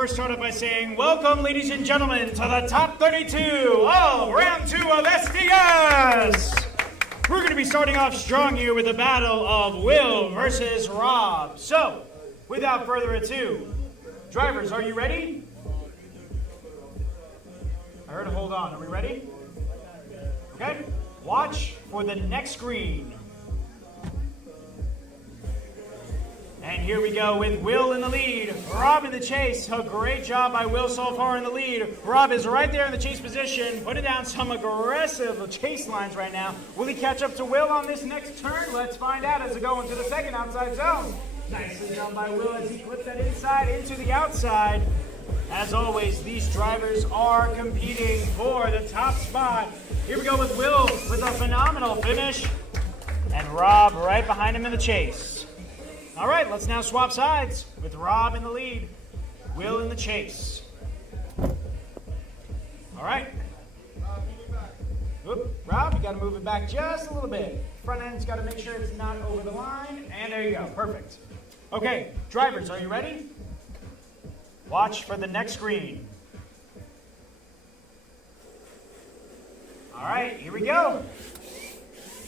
First, start off by saying, welcome, ladies and gentlemen, to the top 32 of round 2 of SDS. We're going to be starting off strong here with a battle of Will versus Rob. So, without further ado, drivers, are you ready? I heard a hold on. Are we ready? Okay. Watch for the next screen. And here we go with Will in the lead, Rob in the chase. A great job by Will so far in the lead. Rob is right there in the chase position, putting down some aggressive chase lines right now. Will he catch up to Will on this next turn? Let's find out as we go into the second outside zone. Nicely done by Will as he flips that inside into the outside. As always, these drivers are competing for the top spot. Here we go with Will with a phenomenal finish, and Rob right behind him in the chase. All right, let's now swap sides with Rob in the lead, Will in the chase. All right. Oop, Rob, you got to move it back just a little bit. Front end's got to make sure it's not over the line, and there you go, perfect. Okay, drivers, are you ready? Watch for the next screen. All right, here we go.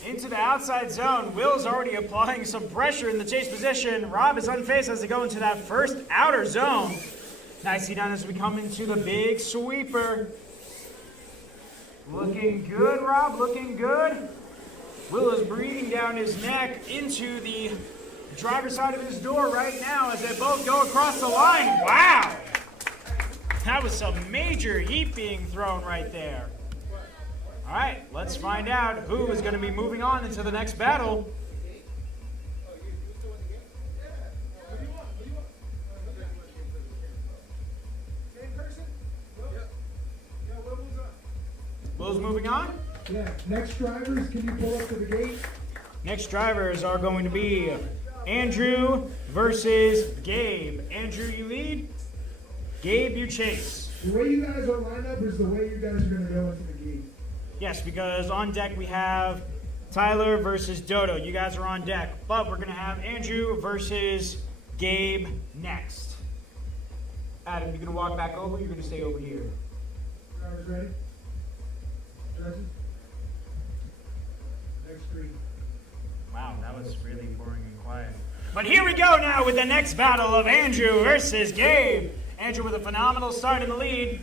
Into the outside zone. Will's already applying some pressure in the chase position. Rob is unfazed as they go into that first outer zone. Nicely done as we come into the big sweeper. Looking good, Rob, looking good. Will is breathing down his neck into the driver's side of his door right now as they both go across the line. Wow! That was some major heat being thrown right there. All right, let's find out who is going to be moving on into the next battle. Will's moving on? Yeah, next drivers, can you pull up to the gate? Next drivers are going to be Andrew versus Gabe. Andrew, you lead. Gabe, you chase. The way you guys are lined up is the way you guys are going to go into the gate. Yes, because on deck we have Tyler versus Dodo. You guys are on deck. But we're going to have Andrew versus Gabe next. Adam, you're going to walk back over, you're going to stay over here. Drivers ready? Dresses? Next screen. Wow, that was really boring and quiet. But here we go now with the next battle of Andrew versus Gabe. Andrew with a phenomenal start in the lead.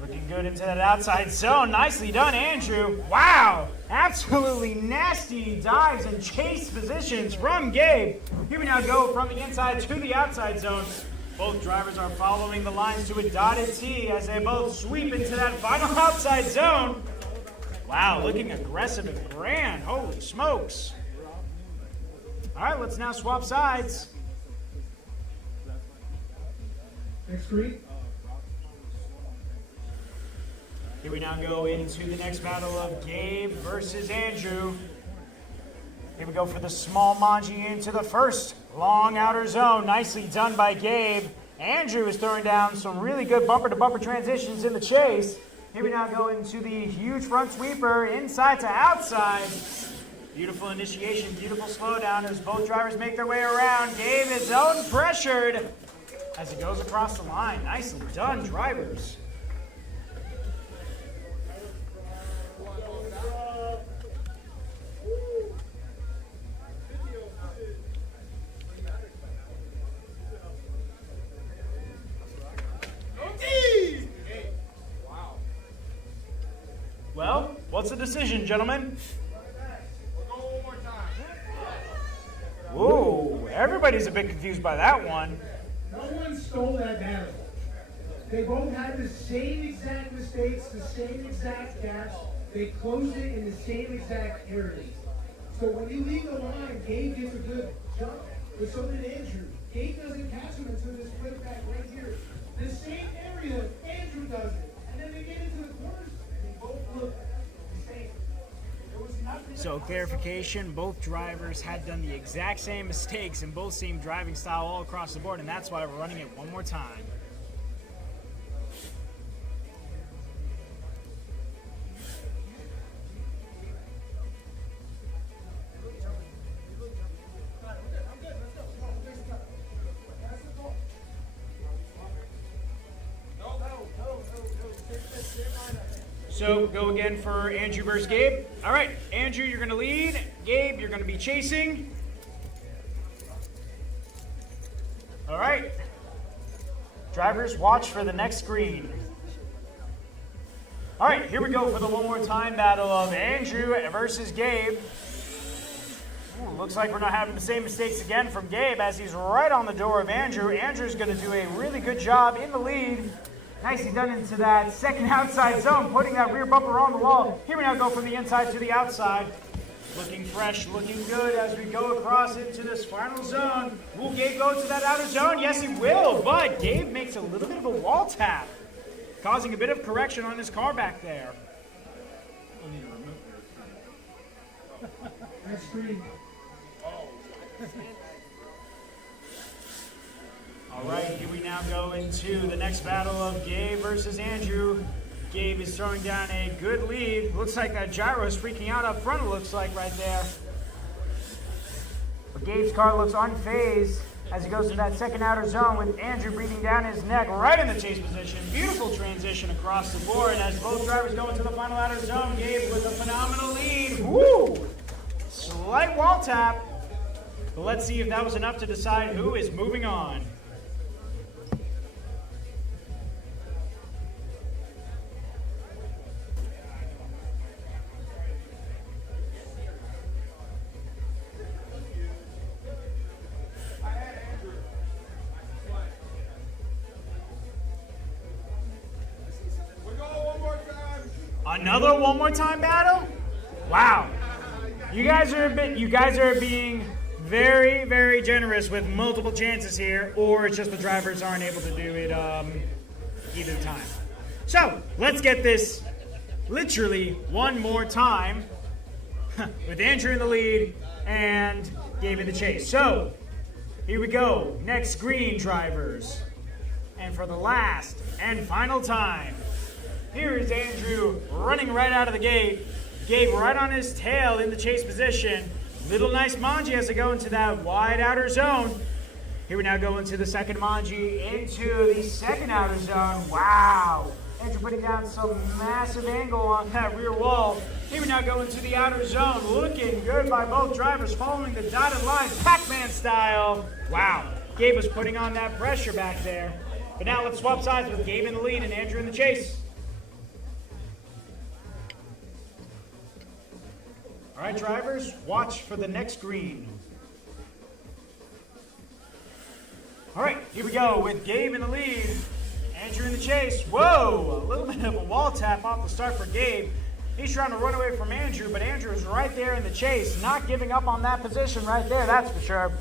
Looking good into that outside zone. Nicely done, Andrew. Wow! Absolutely nasty dives and chase positions from Gabe. Here we now go from the inside to the outside zone. Both drivers are following the lines to a dotted T as they both sweep into that final outside zone. Wow, looking aggressive and grand. Holy smokes. All right, let's now swap sides. Next screen. Here we now go into the next battle of Gabe versus Andrew. Here we go for the small Manji into the first long outer zone. Nicely done by Gabe. Andrew is throwing down some really good bumper-to-bumper transitions in the chase. Here we now go into the huge front sweeper, inside to outside. Beautiful initiation, beautiful slowdown as both drivers make their way around. Gabe is zone pressured as he goes across the line. Nicely done, drivers. Well, what's the decision, gentlemen? Whoa, everybody's a bit confused by that one. No one stole that battle. They both had the same exact mistakes, the same exact gaps. They closed it in the same exact areas. So when you leave the line, Gabe gets a good jump, but so did Andrew. Gabe doesn't catch him until this flip back right here. The same area, Andrew does it. And then they get into the corners, and they both look the same. There was nothing. So clarification, both drivers had done the exact same mistakes and both same driving style all across the board, and that's why we're running it one more time. So go again for Andrew versus Gabe. All right, Andrew, you're going to lead. Gabe, you're going to be chasing. All right. Drivers, watch for the next screen. All right, here we go for the one more time battle of Andrew versus Gabe. Ooh, looks like we're not having the same mistakes again from Gabe as he's right on the door of Andrew. Andrew's going to do a really good job in the lead. Nicely done into that second outside zone, putting that rear bumper on the wall. Here we now go from the inside to the outside. Looking fresh, looking good as we go across into this final zone. Will Gabe go to that outer zone? Yes, he will, but Gabe makes a little bit of a wall tap, causing a bit of correction on his car back there. That's green. All right, here we now go into the next battle of Gabe versus Andrew. Gabe is throwing down a good lead. Looks like that gyro is freaking out up front, it looks like right there. But Gabe's car looks unfazed as he goes to that second outer zone with Andrew breathing down his neck right in the chase position. Beautiful transition across the board as both drivers go into the final outer zone. Gabe with a phenomenal lead. Woo! Slight wall tap. But let's see if that was enough to decide who is moving on. Another one more time battle? Wow. You guys are being very, very generous with multiple chances here, or it's just the drivers aren't able to do it either time. So let's get this literally one more time with Andrew in the lead and Gabe in the chase. So here we go. Next screen, drivers. And for the last and final time, here is Andrew running right out of the gate. Gabe right on his tail in the chase position. Little nice manji as they go into that wide outer zone. Here we now go into the second manji, into the second outer zone. Wow. Andrew putting down some massive angle on that rear wall. Here we now go into the outer zone. Looking good by both drivers, following the dotted line, Pac-Man style. Wow. Gabe was putting on that pressure back there. But now let's swap sides with Gabe in the lead and Andrew in the chase. All right, drivers, watch for the next green. All right, here we go with Gabe in the lead, Andrew in the chase. Whoa, a little bit of a wall tap off the start for Gabe. He's trying to run away from Andrew, but Andrew is right there in the chase, not giving up on that position right there, that's for sure.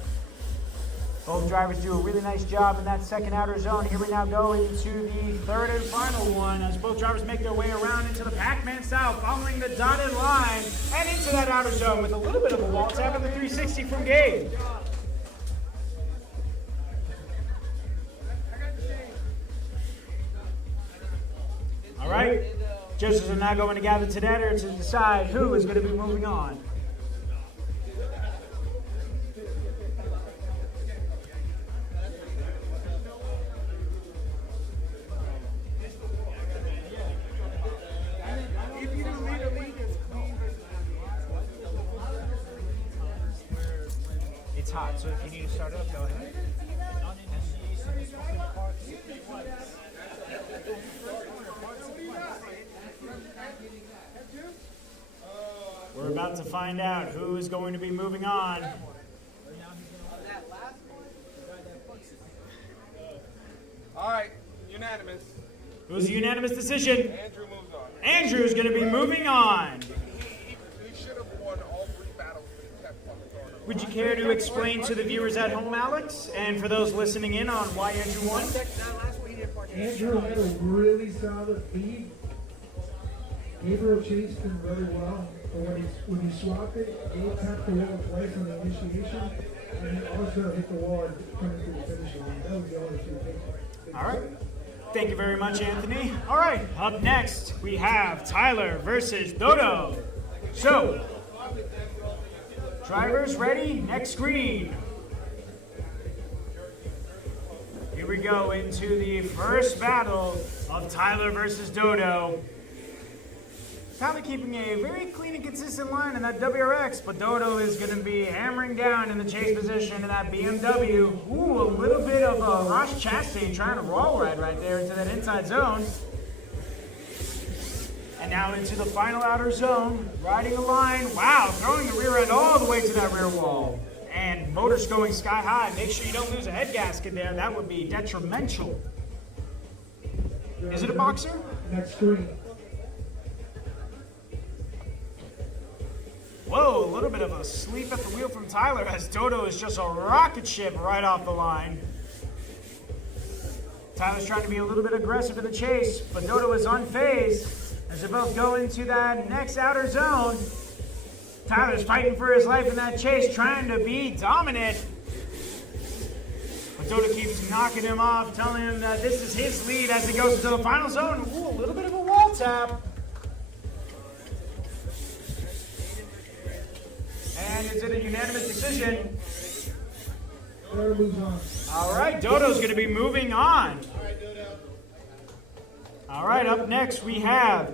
Both drivers do a really nice job in that second outer zone. Here we now go into the third and final one as both drivers make their way around into the Pac-Man style, following the dotted line and into that outer zone with a little bit of a wall tap and the 360 from Gabe. All right, judges are now going to gather together to decide who is going to be moving on. It's hot, so if you need to start it up, go ahead. We're about to find out who is going to be moving on. All right, unanimous. It was a unanimous decision. Andrew moves on. Andrew's going to be moving on. He should have won all 3 battles, but he kept fucking throwing them. Would you care to explain to the viewers at home, Alex, and for those listening in on why Andrew won? Andrew had a really solid lead. Gabriel chased him very well, but when he swapped it, Gabe tapped the wall twice on the initiation, and he also hit the wall coming through the finish line. That was the only 2 things. All right. Thank you very much, Anthony. All right, up next, we have Tyler versus Dodo. So, drivers ready? Next screen. Here we go into the first battle of Tyler versus Dodo. Tyler keeping a very clean and consistent line in that WRX, but Dodo is going to be hammering down in the chase position in that BMW. Ooh, a little bit of a Ross Chastain trying to roll right there into that inside zone. And now into the final outer zone, riding a line. Wow, throwing the rear end all the way to that rear wall. And motors going sky high. Make sure you don't lose a head gasket there. That would be detrimental. Is it a boxer? Next green. Whoa, a little bit of a sleep at the wheel from Tyler as Dodo is just a rocket ship right off the line. Tyler's trying to be a little bit aggressive in the chase, but Dodo is unfazed as they both go into that next outer zone. Tyler's fighting for his life in that chase, trying to be dominant. But Dodo keeps knocking him off, telling him that this is his lead as he goes into the final zone. Ooh, a little bit of a wall tap. And is it a unanimous decision? Dodo moves on. All right, Dodo's going to be moving on. All right, up next we have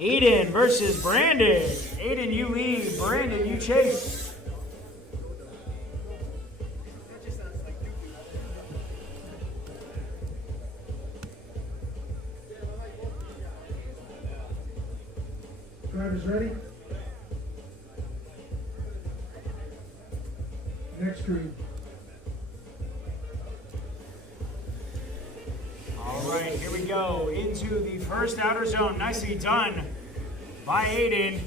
Aiden versus Brandon. Aiden, you lead. Brandon, you chase. Drivers ready? Next green. All right, here we go into the first outer zone. Nicely done by Aiden.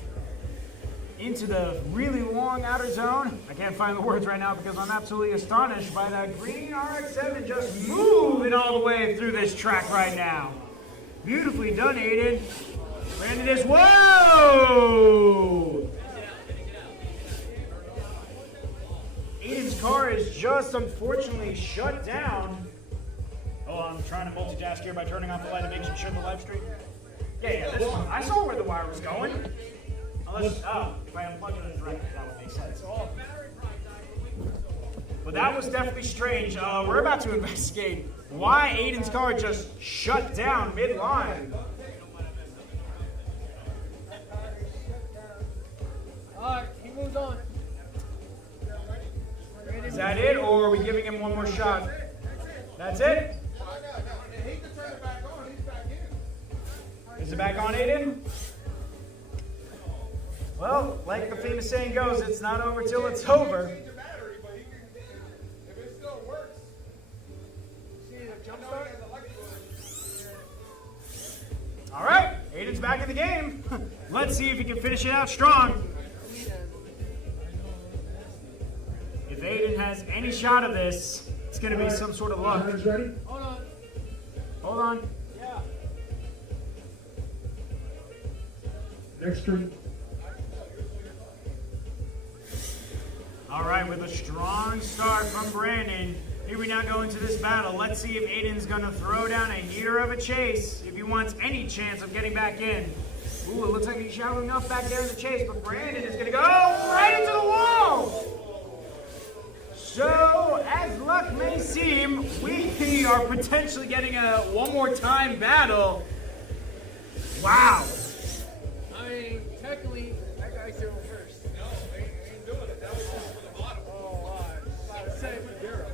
Into the really long outer zone. I can't find the words right now because I'm absolutely astonished by that green RX-7 just moving all the way through this track right now. Beautifully done, Aiden. Brandon is, whoa! Aiden's car is just unfortunately shut down. Oh, I'm trying to multitask here by turning off the light and making sure the live stream. Yeah, this one. I saw where the wire was going. Unless, if I unplug it directly, that would make sense. But that was definitely strange. We're about to investigate why Aiden's car just shut down mid-line. Alright, he moves on. Is that it, or are we giving him one more shot? That's it? Is it back on, Aiden? Well, like the famous saying goes, it's not over till it's over. All right, Aiden's back in the game. Let's see if he can finish it out strong. If Aiden has any shot of this, it's going to be some sort of luck. Drivers ready? Hold on. Hold on. Yeah. Next green. All right, with a strong start from Brandon, here we now go into this battle. Let's see if Aiden's going to throw down a heater of a chase if he wants any chance of getting back in. Ooh, it looks like he's shouting enough back there in the chase, but Brandon is going to go right into the wall. So, as luck may seem, we are potentially getting a one more time battle. Wow. I mean, technically, that guy's here first. No, ain't doing it. That was just for the bottom. Oh, alright. I was saying for zero.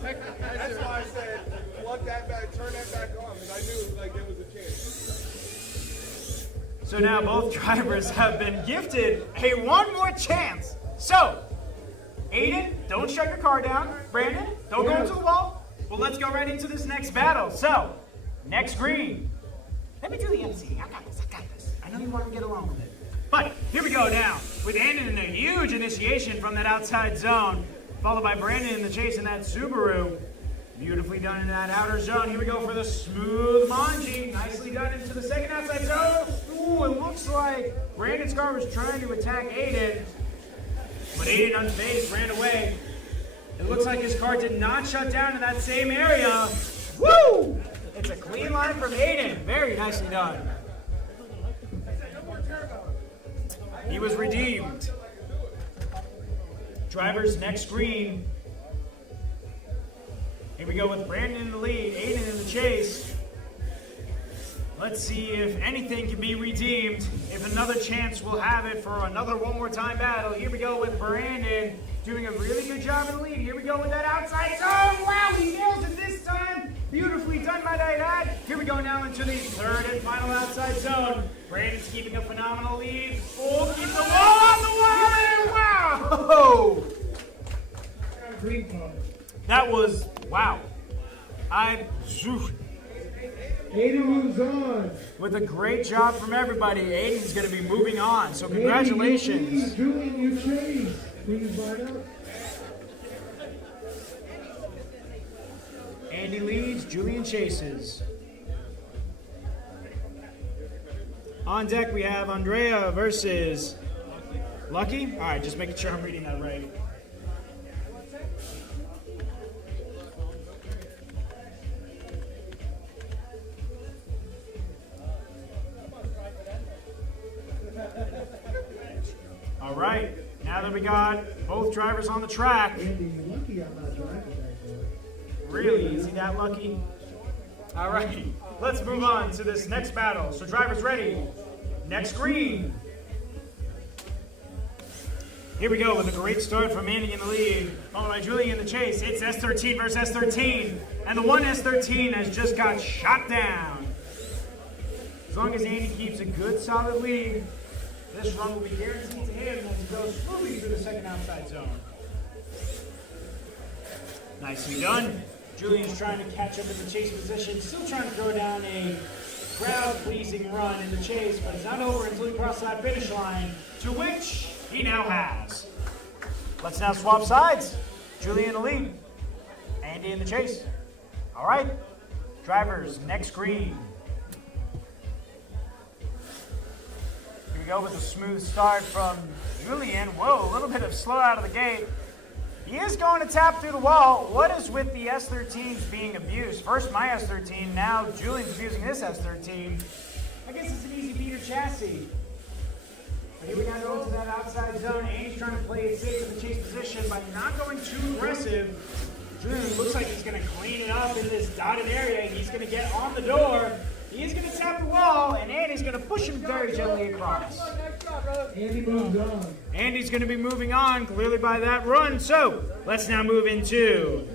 Technically, That's why I said plug that back, turn that back on, because I knew like there was a chance. So now both drivers have been gifted a one more chance. So, Aiden, don't shut your car down. Brandon, don't go into the wall. Well, let's go right into this next battle. So, next green. Let me do the MC. I got this. I know you want to get along with it. But here we go now with Aiden in a huge initiation from that outside zone, followed by Brandon in the chase in that Subaru. Beautifully done in that outer zone. Here we go for the smooth Manji. Nicely done into the second outside zone. Ooh, it looks like Brandon's car was trying to attack Aiden, but Aiden unfazed ran away. It looks like his car did not shut down in that same area. Woo! It's a clean line from Aiden. Very nicely done. He was redeemed. Drivers next green. Here we go with Brandon in the lead, Aiden in the chase. Let's Let's see if anything can be redeemed. If another chance, we'll have it for another one more time battle. Here we go with Brandon doing a really good job in the lead. Here we go with that outside zone. Wow, he nails it this time. Beautifully done, might I add. Here we go now into the third and final outside zone. Brandon's keeping a phenomenal lead. Oh, keep the ball on the wall, and wow! Green card. That was, wow. Aiden moves on. With a great job from everybody, Aiden's going to be moving on. So congratulations. Julian, you chase. Please line up. Andy leads, Julian chases. On deck we have Andrea versus Lucky. All right, just making sure I'm reading that right. All right, now that we got both drivers on the track. Andy, you're lucky I'm not driving back there. Really, is he that lucky? All right, let's move on to this next battle. So drivers ready. Next green. Here we go with a great start from Andy in the lead, followed by Julie in the chase. It's S13 versus S13, and the one S13 has just got shot down. As long as Andy keeps a good solid lead, this run will be guaranteed to him as he goes smoothly through the second outside zone. Nicely done. Julian's trying to catch up in the chase position, still trying to throw down a crowd-pleasing run in the chase, but it's not over until he crosses that finish line, to which he now has. Let's now swap sides. Julian in the lead, Andy in the chase. All right, drivers, next green. Here we go with a smooth start from Julian. Whoa, a little bit of slow out of the gate. He is going to tap through the wall. What is with the S13s being abused? First my S13, now Julian's abusing this S13. I guess it's an easy beater chassis. But here we gotta go into that outside zone. Andy's trying to play it safe in the chase position by not going too aggressive. Julian looks like he's gonna clean it up in this dotted area. He's gonna get on the door. He is gonna tap the wall, and Andy's gonna push him very gently across. Andy moves on. Andy's going to be moving on clearly by that run. So let's now move into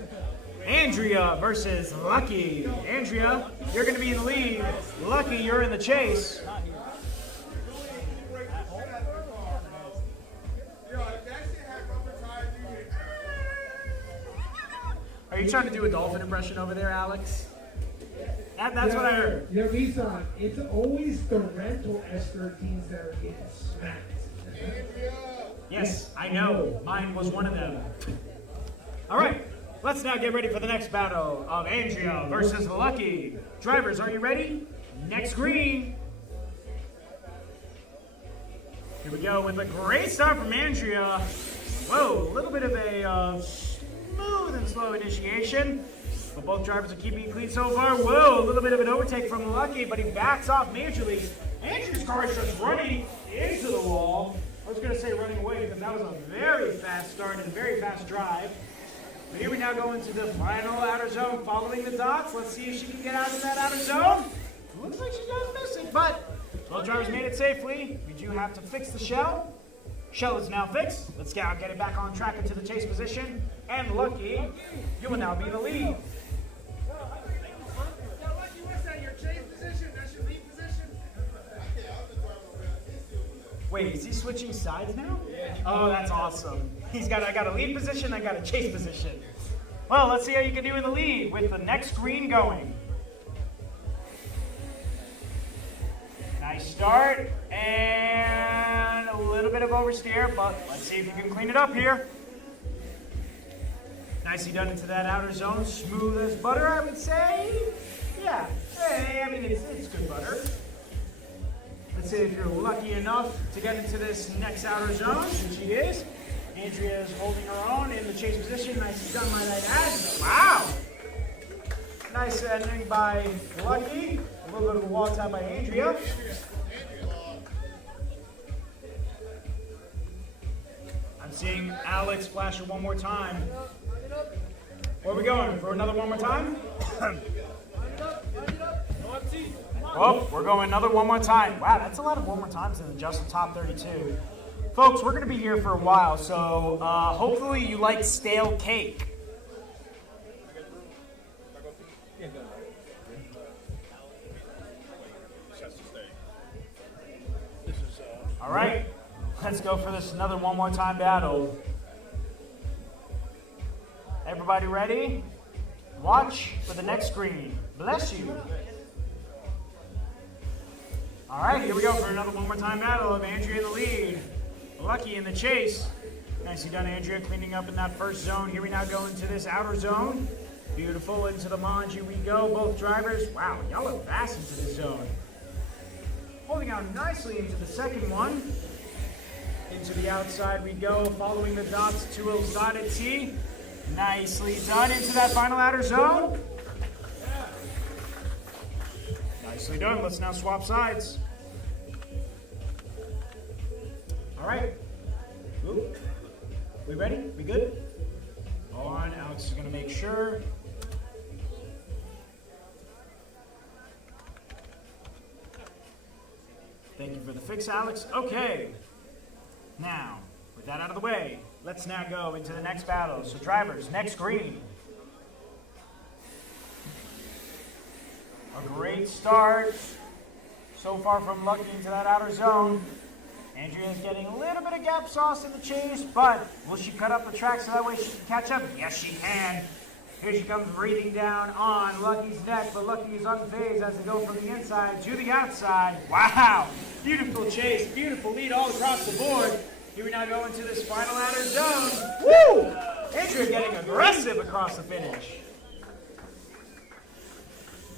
Andrea versus Lucky. Andrea, you're going to be in the lead. Lucky, you're in the chase. Are you trying to do a dolphin impression over there, Alex? That's what I heard. You know, Nissan, it's always the rental S13s that are getting smacked. Yes, I know. Mine was one of them. All right, let's now get ready for the next battle of Andrea versus Lucky. Drivers, are you ready? Next green. Here we go with a great start from Andrea. Whoa, a little bit of a smooth and slow initiation. But both drivers are keeping it clean so far. Whoa, a little bit of an overtake from Lucky, but he backs off majorly. Andrew's car is just running into the wall. I was going to say running away because that was a very fast start and a very fast drive. But here we now go into the final outer zone, following the dots. Let's see if she can get out of that outer zone. Looks like she does miss it, but both drivers made it safely. We do have to fix the shell. Shell is now fixed. Let's get it back on track into the chase position. And Lucky, you will now be the lead. Wait, is he switching sides now? Oh, that's awesome. I got a lead position, I got a chase position. Well, let's see how you can do in the lead with the next green going. Nice start, and a little bit of oversteer, but let's see if you can clean it up here. Nicely done into that outer zone, smooth as butter, I would say. Yeah, I mean, it's good butter. Let's see if you're lucky enough to get into this next outer zone, which she is. Andrea is holding her own in the chase position. Nicely done, might I add. Wow! Nice ending by Lucky. A little bit of a wall tap by Andrea. I'm seeing Alex flash it one more time. Where are we going? For another one more time? Oh, we're going another one more time. Wow, that's a lot of one more times in just the top 32. Folks, we're going to be here for a while, so hopefully you like stale cake. All right, let's go for this another one more time battle. Everybody ready? Watch for the next screen. Bless you. All right, here we go for another one more time battle of Andrea in the lead, Lucky in the chase. Nicely done, Andrea, cleaning up in that first zone. Here we now go into this outer zone. Beautiful, into the Manji we go. Both drivers, wow, y'all are fast into this zone. Holding out nicely into the second one. Into the outside we go, following the dots to a dotted T. Nicely done into that final outer zone. Nicely done. Let's now swap sides. All right. Oop. We ready? We good? On. Alex is going to make sure. Thank you for the fix, Alex. Okay. Now, with that out of the way, let's now go into the next battle. So drivers, next green. A great start so far from Lucky into that outer zone. Andrea's getting a little bit of gap sauce in the chase, but will she cut up the track so that way she can catch up? Yes, she can. Here she comes breathing down on Lucky's neck, but Lucky is unfazed as they go from the inside to the outside. Wow! Beautiful chase, beautiful lead all across the board. Here we now go into this final outer zone. Woo! Andrea getting aggressive across the finish.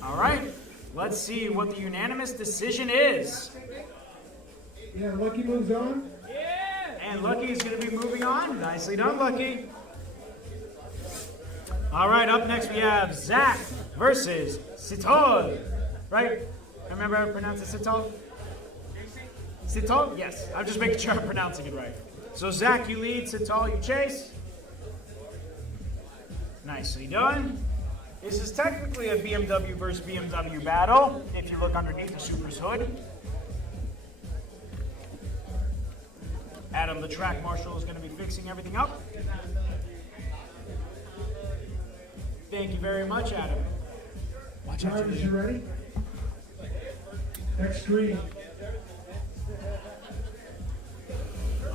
All right, let's see what the unanimous decision is. Yeah, Lucky moves on. And Lucky is going to be moving on. Nicely done, Lucky. All right, up next we have Zach versus Sitol. Right? Remember how to pronounce it, Sitol? Sitol? Yes. I'm just making sure I'm pronouncing it right. So Zach, you lead. Sitol, you chase. Nicely done. This is technically a BMW versus BMW battle, if you look underneath the Supra's hood. Adam, the track marshal, is going to be fixing everything up. Thank you very much, Adam. Watch out. Drivers, you ready? Next green.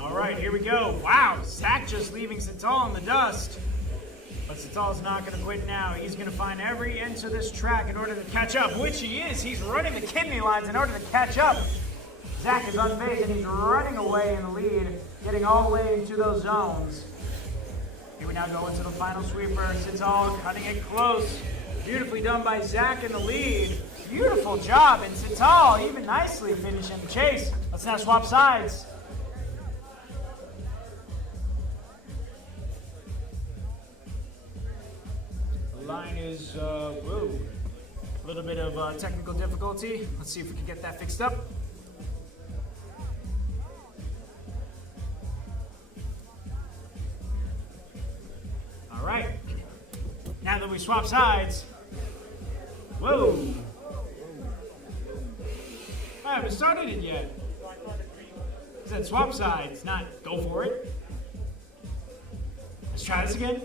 All right, here we go. Wow, Zach just leaving Sital in the dust. But Sital's not going to quit now. He's going to find every inch of this track in order to catch up, which he is. He's running the kidney lines in order to catch up. Zach is unfazed and he's running away in the lead, getting all the way into those zones. Here we now go into the final sweeper. Sital cutting it close. Beautifully done by Zach in the lead. Beautiful job, and Sital even nicely finishing the chase. Let's now swap sides. The line is, whoa, a little bit of technical difficulty. Let's see if we can get that fixed up. All right, now that we swap sides, whoa. I haven't started it yet. It said swap sides, not go for it. Let's try this again.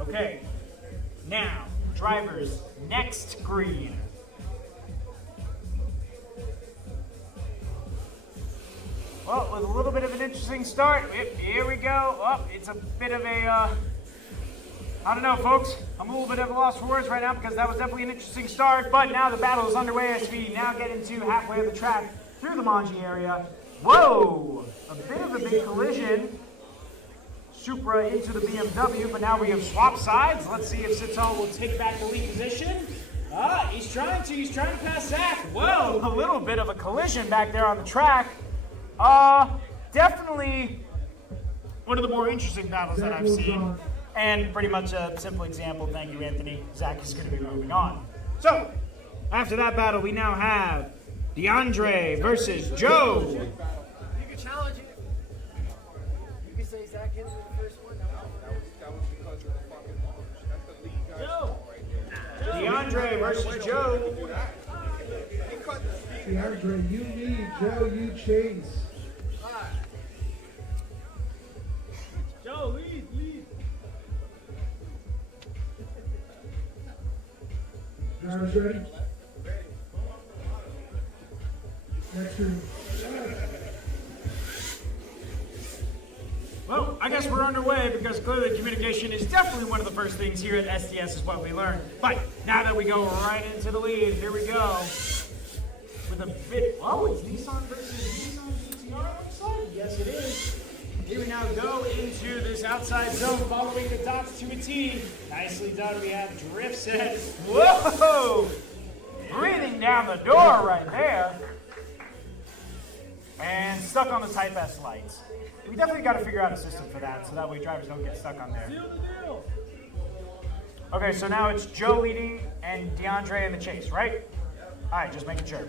Okay, now, drivers, next green. Well, with a little bit of an interesting start. Here we go. Oh, it's a bit of a, I don't know, folks. I'm a little bit at a loss for words right now because that was definitely an interesting start. But now the battle is underway as we now get into halfway of the track through the Manji area. Whoa! A bit of a big collision. Supra into the BMW, but now we have swapped sides. Let's see if Sital will take back the lead position. He's trying to pass Zach. Whoa, a little bit of a collision back there on the track. Definitely one of the more interesting battles that I've seen. And pretty much a simple example, thank you, Anthony. Zach is going to be moving on. So, after that battle, we now have DeAndre versus Joe. You can challenge it. You can say Zach hit it with the first one. That was because of the fucking launch. That's the DeAndre versus Joe. He cut the speed. DeAndre, you lead. Joe, you chase. Joe, lead. Drivers ready? Next room. Well, I guess we're underway because clearly communication is definitely one of the first things here at SDS is what we learn. But now that we go right into the lead, here we go. With a bit, oh, it's Nissan versus Nissan GTR outside? Yes, it is. Here we now go into this outside zone, following the dots to a T. Nicely done. We have drift set. Whoa! Breathing down the door right there. And stuck on the Type S lights. We definitely got to figure out a system for that, so that way drivers don't get stuck on there. Seal the deal. Okay, so now it's Joe leading and DeAndre in the chase, right? All right, just making sure.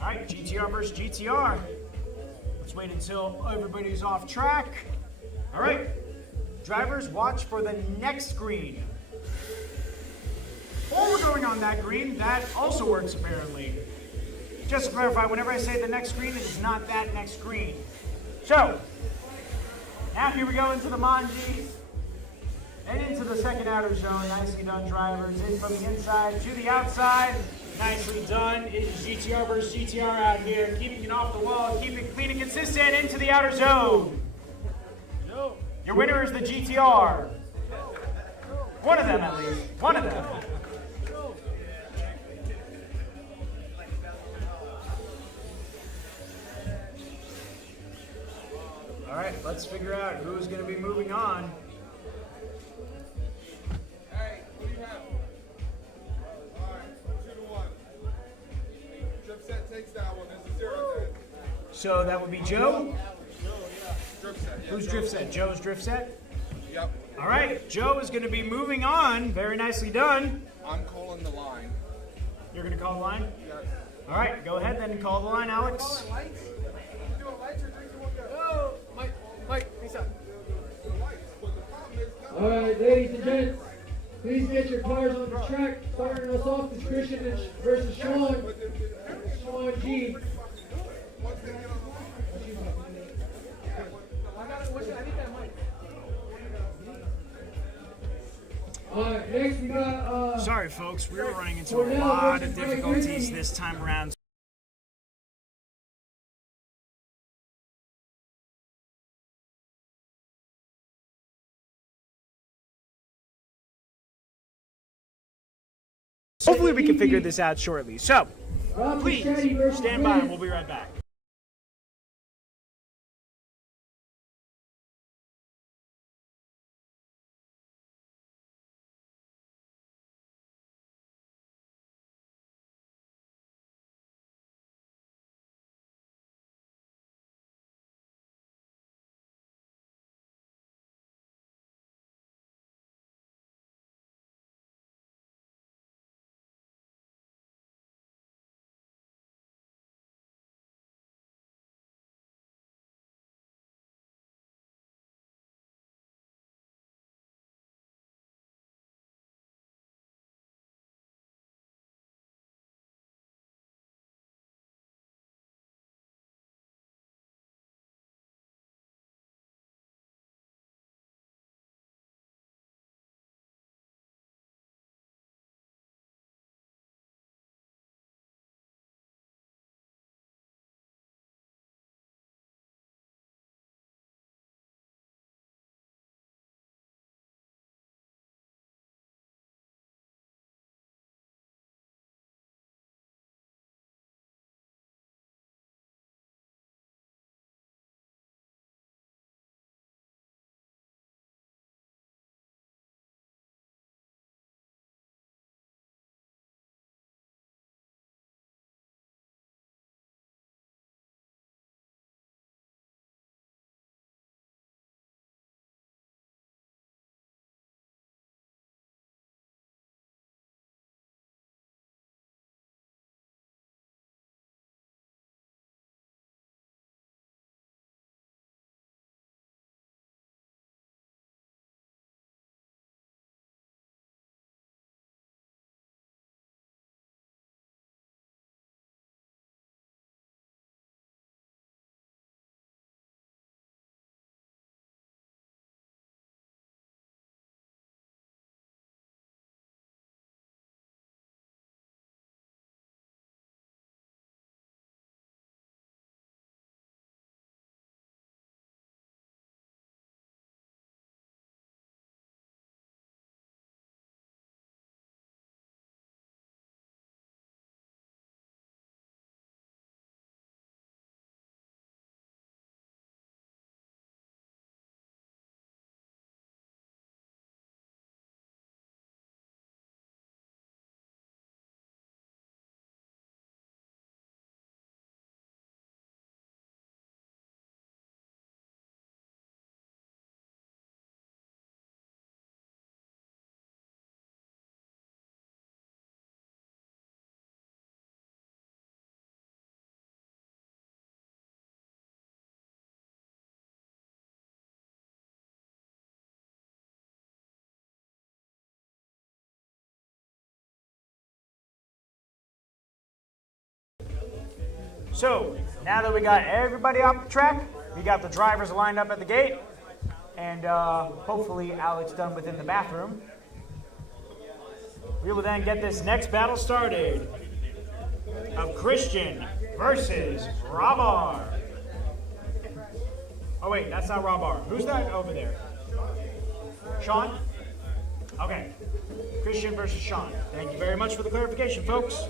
All right, GTR versus GTR. Let's wait until everybody's off track. All right, drivers, watch for the next green. While we're going on that green, that also works apparently. Just to clarify, whenever I say the next green, it is not that next green. So, now here we go into the Manji and into the second outer zone. Nicely done, drivers. In from the inside to the outside. Nicely done. It is GTR versus GTR out here. Keeping it off the wall, keeping it clean and consistent into the outer zone. Your winner is the GTR. One of them, at least. One of them. All right, let's figure out who's going to be moving on. Hey, what do you have? All right, 2-1. Drip set takes that one. There's a 0 there. So that would be Joe. Drip set. Yeah, Who's drift set? Joe's drift set? Yep. All right, Joe is going to be moving on. Very nicely done. I'm calling the line. You're going to call the line? Yes. All right, go ahead then and call the line, Alex. Lights? You doing lights or 3, 2, 1, go? Oh, Mike, peace out. Lights. But the problem is, All right, ladies and gents, please get your cars on the track. Starting us off is Christian versus Sean. Sean G. once they get on the line, I need that mic. All right, next we got Sorry, folks, we were running into a Cornell lot versus of Greg difficulties Ridley. this time around. Hopefully we can figure this out shortly. So, Rob please Pichetti versus stand by and Grant. we'll be right back. So, now that we got everybody off the track, we got the drivers lined up at the gate, and hopefully Alex done within the bathroom. We will then get this next battle started of Christian versus Rabar. Oh wait, that's not Rabar. Who's that over there? Sean? Okay. Christian versus Sean. Thank you very much for the clarification, folks.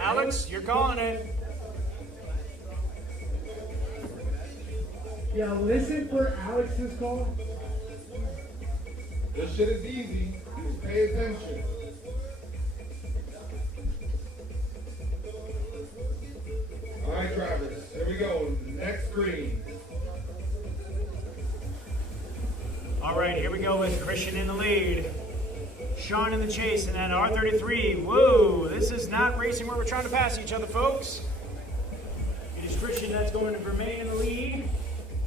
Alex, you're calling it. Yeah, listen for Alex's call. This shit is easy. Just pay attention. All right, Travis. Here we go. Next screen. All right, here we go with Christian in the lead. Sean in the chase, and then R33. Whoa, this is not racing where we're trying to pass each other, folks. It is Christian that's going to remain in the lead,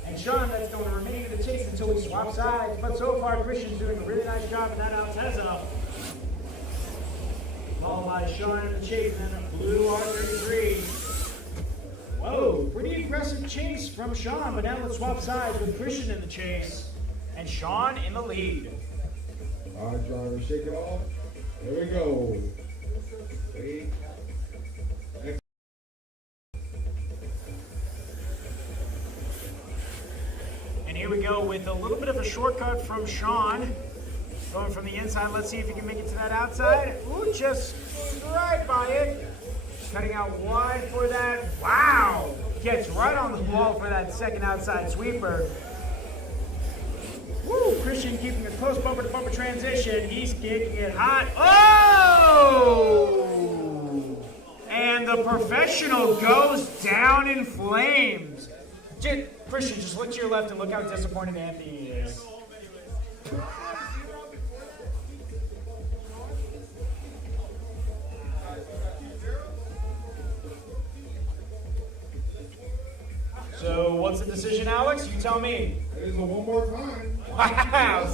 and Sean that's going to remain in the chase until we swap sides. But so far, Christian's doing a really nice job in that Altezza. Followed by Sean in the chase, and then a blue R33. Whoa, pretty aggressive chase from Sean, but now let's swap sides with Christian in the chase, and Sean in the lead. All right, driver, shake it off. Here we go. Wait. And here we go with a little bit of a shortcut from Sean. Going from the inside, let's see if he can make it to that outside. Ooh, just right by it. Cutting out wide for that. Wow! Gets right on the ball for that second outside sweeper. Woo! Christian keeping a close bumper-to-bumper transition. He's getting it hot. Oh! And the professional goes down in flames. Christian, just look to your left and look how disappointed Anthony is. So, what's the decision, Alex? You tell me. It is a one more time. Wow!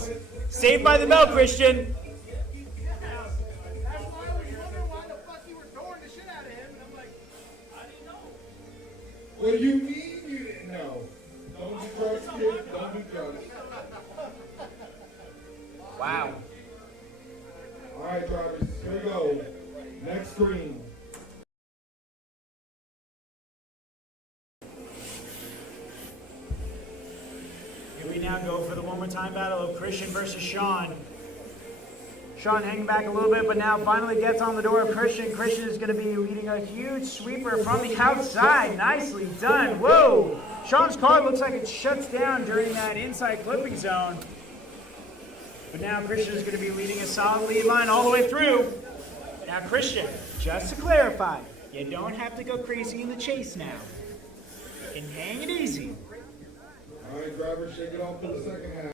Saved by the bell, Christian. That's why I was wondering why the fuck you were throwing the shit out of him. And I'm like, I didn't know. What do you mean you didn't know? Don't do drugs, kid. Don't do drugs. Wow. All right, drivers. Here we go. Next screen. Here we now go for the one more time battle of Christian versus Sean. Sean hanging back a little bit, but now finally gets on the door of Christian. Christian is going to be leading a huge sweeper from the outside. Nicely done. Whoa! Sean's car looks like it shuts down during that inside clipping zone. But now Christian is going to be leading a solid lead line all the way through. Now Christian, just to clarify, you don't have to go crazy in the chase now. You can hang it easy. All right, drivers, shake it off for the second half.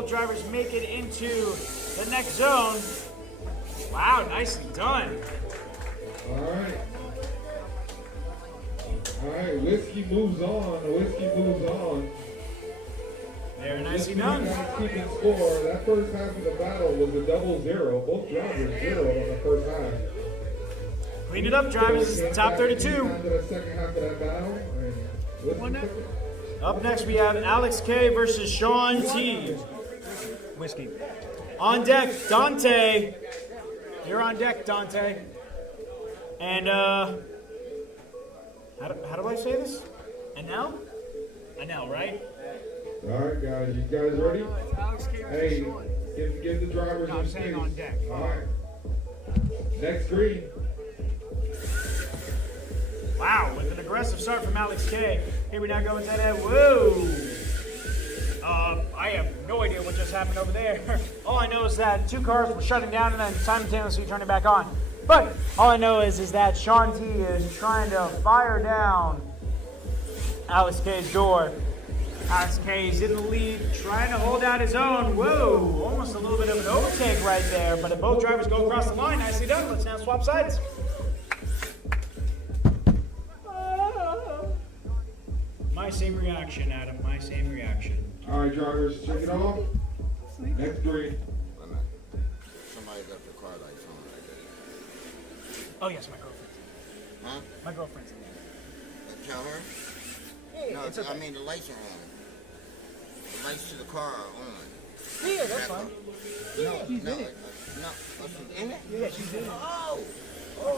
both drivers make it into the next zone. Wow, nicely done. All right. All right, Whiskey moves on. Whiskey moves on. Very nicely Whiskey done. guys keeping score. That first half of the battle was a double zero. Both drivers zeroed on the first half. Clean it up, drivers. It's the top 32. To the second half of that battle. And Whiskey took it. Up next, we have Alex K versus Sean T. Whiskey. On deck, Dante. You're on deck, Dante. And, how do I say this? Anel? Anel, right? All right, guys. You guys ready? Hey, give the drivers I'm some saying space. on deck. All right. Next green. Wow, with an aggressive start from Alex K. Here we now go into that. Whoa! I have no idea what just happened over there. All I know is that two cars were shutting down and then simultaneously turning back on. But all I know is that Sean T is trying to fire down Alex K's door. Alex K is in the lead, trying to hold out his own. Whoa, almost a little bit of an overtake right there. But if both drivers go across the line, nicely done. Let's now swap sides. My same reaction, Adam. My same reaction. All right, drivers, check it off. Next green. Somebody left the car lights on. Oh yes, my girlfriend. Huh? My girlfriend's in there. Tell her? Yeah, No, it's okay. I mean the lights are on. The lights to the car are on. Yeah, that's fine. No, she's in it. No, oh, she's in it? Yeah, she's in it. Oh! Okay.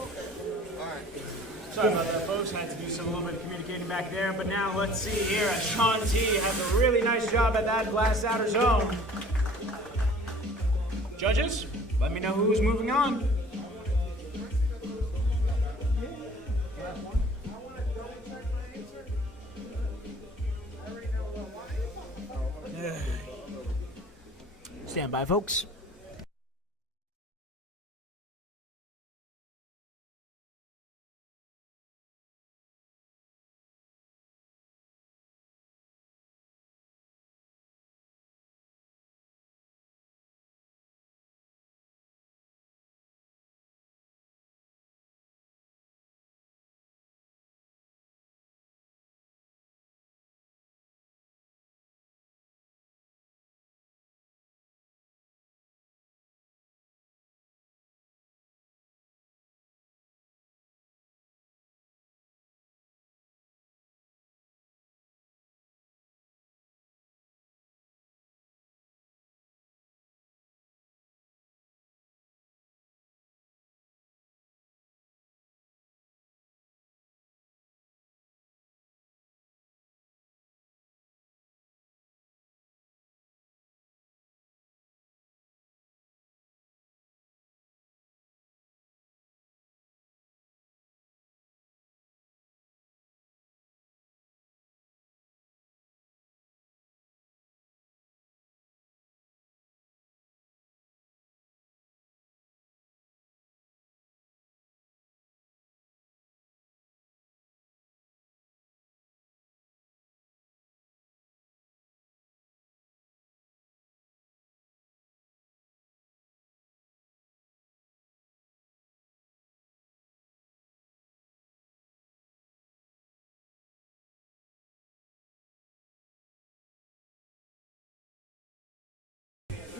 All right. Sorry about that, folks. Had to do some little bit of communicating back there. But now let's see here as Sean T has a really nice job at that last outer zone. Judges, let me know who's moving on. Stand by, folks.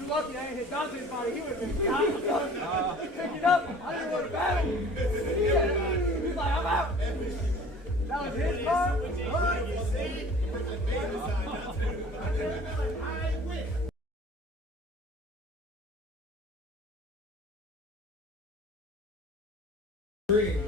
Lucky I ain't hit Dante's body. He would have been behind me. Pick it up. I didn't want to battle. He's like, I'm out. That was his car. Green.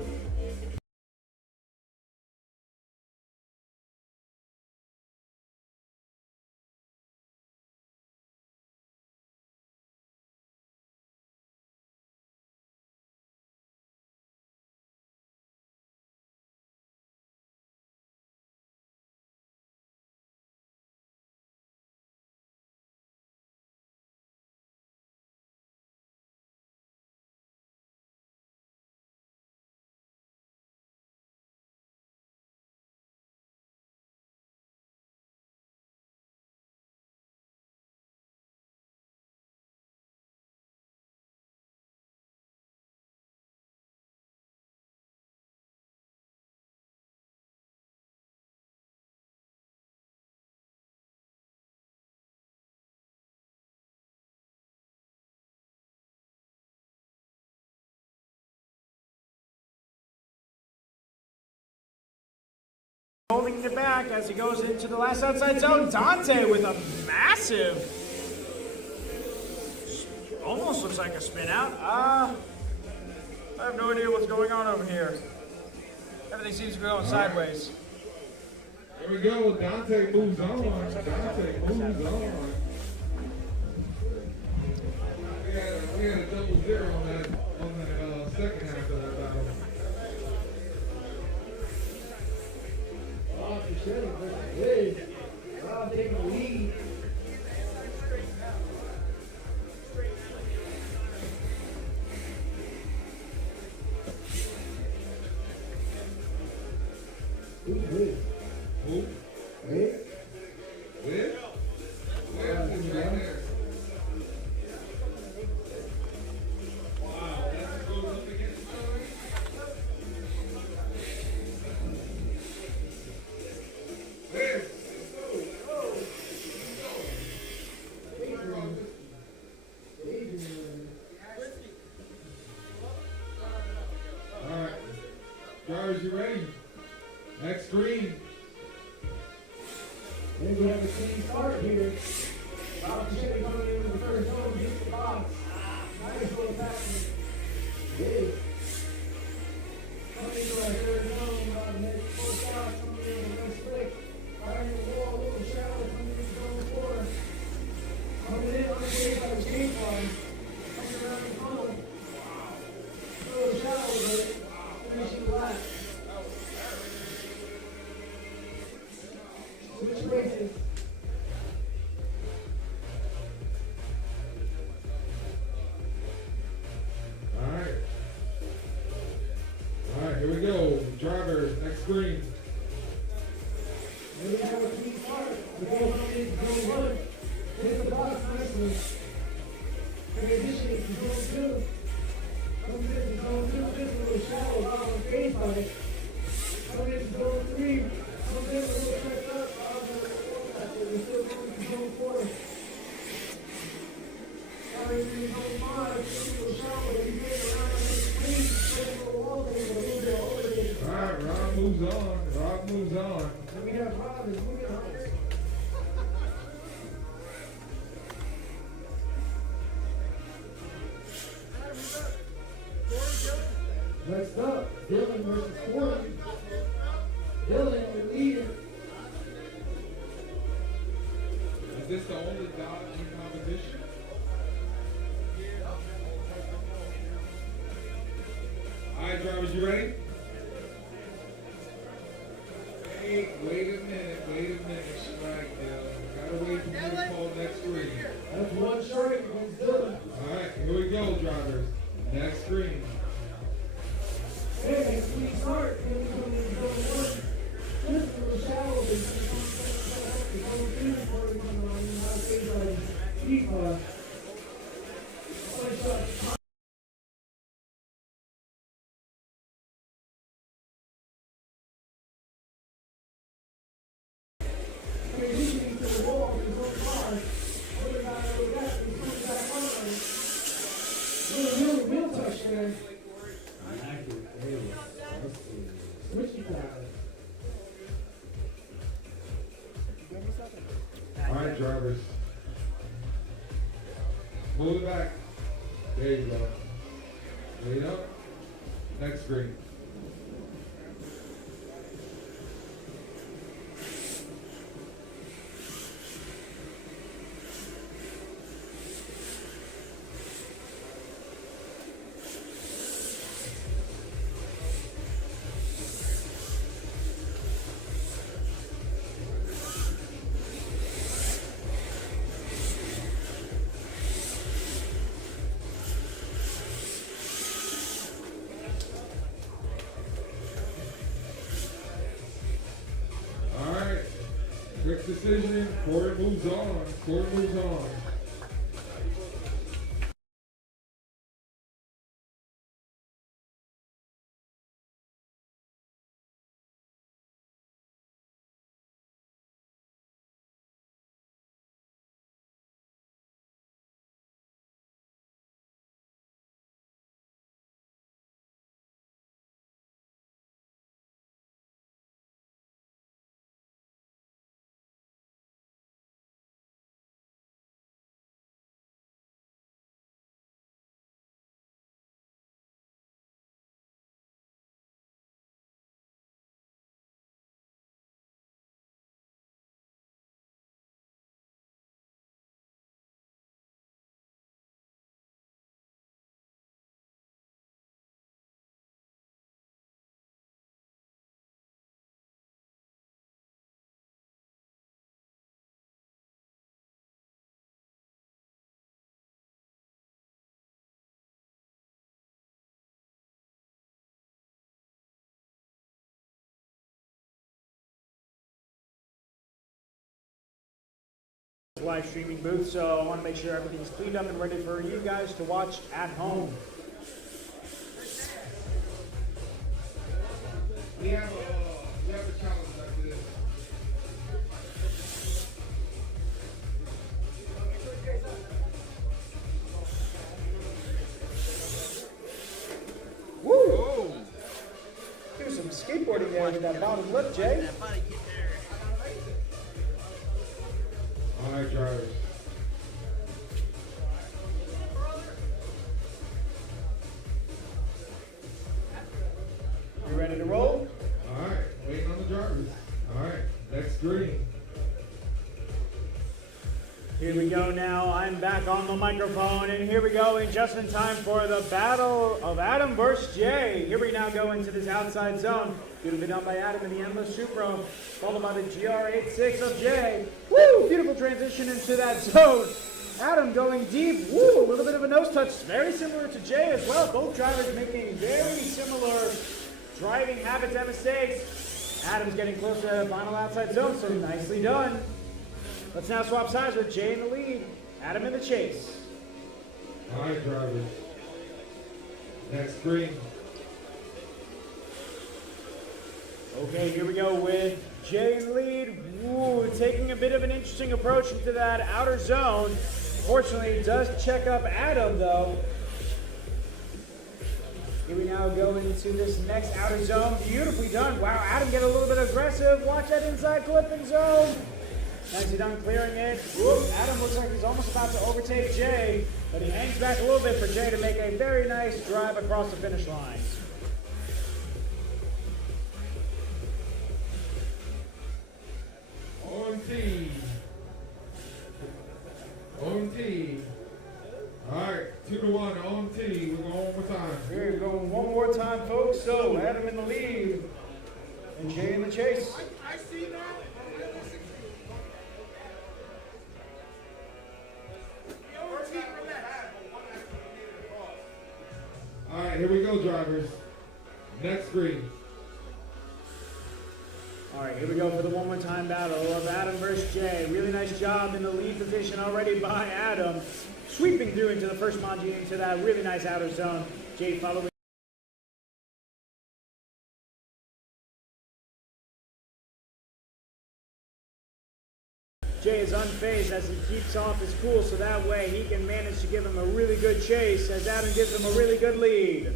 Holding it back as he goes into the last outside zone. Dante with a massive, almost looks like a spin out. I have no idea what's going on over here. Everything seems to be going sideways. Here we go. Dante moves on. Dante moves on. We had a 0-0 on that second half of that battle. Rob Fischetti versus Wiz. Rob taking the lead. Who's Wiz? Who? Wiz? Wiz? Wiz is right there. Wow, that's goes up against Wiz. All right. Drivers, you ready? Next screen. Then we have a clean start here. Rob Fischetti coming into the first zone, hits the box. Nice little pass. Wiz. Coming into our third zone, Rob heads full shot, coming in with a nice flick. Firing the wall, a little shallow, coming into zone 4. Coming in on the way by the chain line. Coming around the funnel. A little shallow, but finishing last. Switch races. All right. All right, here we go. Drivers, next screen. Here we have a clean start. The ball coming in zone 1. Hit the box nicely. Transitioning to zone 2. Comes into zone 2, just a little shallow, out on the face by it. Coming into zone 3. Comes in a little stretched up, out on the forecast. We're still going to zone 4. Coming into zone 5, just a little shallow, but he's getting around on the screen. Getting a little wall thing, but a little bit over it. All right, Rob moves on. Rob moves on. Then we have Rob is moving on. Next up, Dylan versus Corey. Dylan, the leader. Is this the only dodge in competition? All right, drivers, you ready? Hey, wait a minute. Strike, gotta wait for me to call next screen. That's one strike against Dylan. All right, here we go, drivers. Next screen. Hey, sweet start. Here we come in zone 1. Just a little shallow, but it's zone 2 before we come on. Now things like FIFA. One shot. Transitioning to the wall in zone 5. Other guy over that, he's coming back on. Real touch there. Switching back. All right, drivers. Pull it back. There you go. Wait up. Next screen. All right. Quick decision. Corey moves on. Corey moves on. live streaming booth, so I want to make sure everything's cleaned up and ready for you guys to watch at home. We have a challenge after this. Woo! Do some skateboarding there with that bottom lip, Jay. All right, drivers. You ready to roll? All right, waiting on the drivers. All right, next green. Here we go now. I'm back on the microphone, and here we go, and just in time for the battle of Adam versus Jay. Here we now go into this outside zone. Beautifully done by Adam in the Endless Supra, followed by the GR86 of Jay. Woo! Beautiful transition into that zone. Adam going deep. Woo! A little bit of a nose touch. Very similar to Jay as well. Both drivers making very similar driving habits and mistakes. Adam's getting closer to the final outside zone, so nicely done. Let's now swap sides with Jay in the lead, Adam in the chase. All right, drivers. Next green. Okay, here we go with Jay in the lead. Woo, taking a bit of an interesting approach into that outer zone. Fortunately, it does check up Adam, though. Here we now go into this next outer zone. Beautifully done. Wow, Adam get a little bit aggressive. Watch that inside clipping zone. Nicely done clearing it. Whoop, Adam looks like he's almost about to overtake Jay, but he hangs back a little bit for Jay to make a very nice drive across the finish line. On T. All right, 2-1 on T. We're going one more time. Here we go one more time, folks. So Adam in the lead and Jay in the chase. I see that. All right, here we go, drivers. Next green. All right, here we go for the one more time battle of Adam versus Jay. Really nice job in the lead position already by Adam. Sweeping through into the first Manji into that really nice outer zone. Jay following. Jay is unfazed as he keeps off his cool, so that way he can manage to give him a really good chase as Adam gives him a really good lead.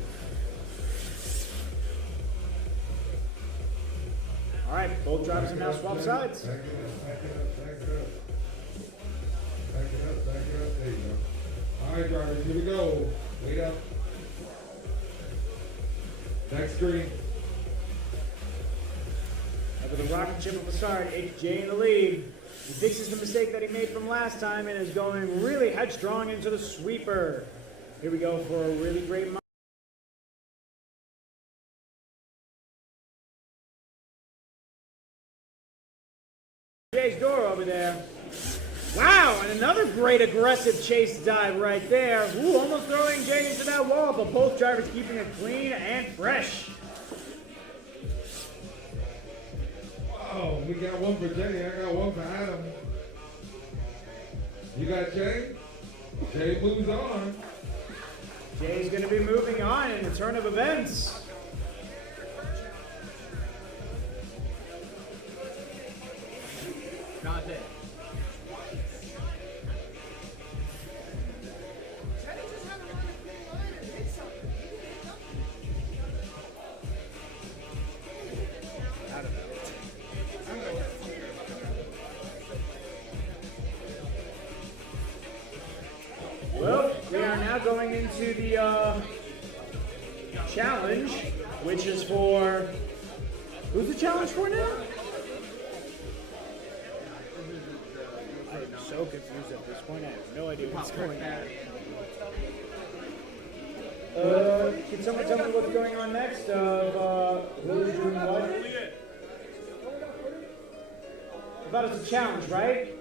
All right, both drivers are now swap sides. Back it up, back it up, back it up. Back it up, back it up. There you go. All right, drivers, here we go. Wait up. Next green. After the rocket ship at the start, it's Jay in the lead. He fixes the mistake that he made from last time and is going really headstrong into the sweeper. Here we go for a really great Jay's door over there. Wow, and another great aggressive chase dive right there. Ooh, almost throwing Jay into that wall, but both drivers keeping it clean and fresh. Oh, we got one for Jay. I got one for Adam. You got Jay? Jay moves on. Jay's going to be moving on in the turn of events. Contact. Well, we are now going into the challenge, which is for... Who's the challenge for now? I'm so confused at this point. I have no idea what's going on. Can someone tell me what's going on next? Who's doing what? I thought it's a challenge, right?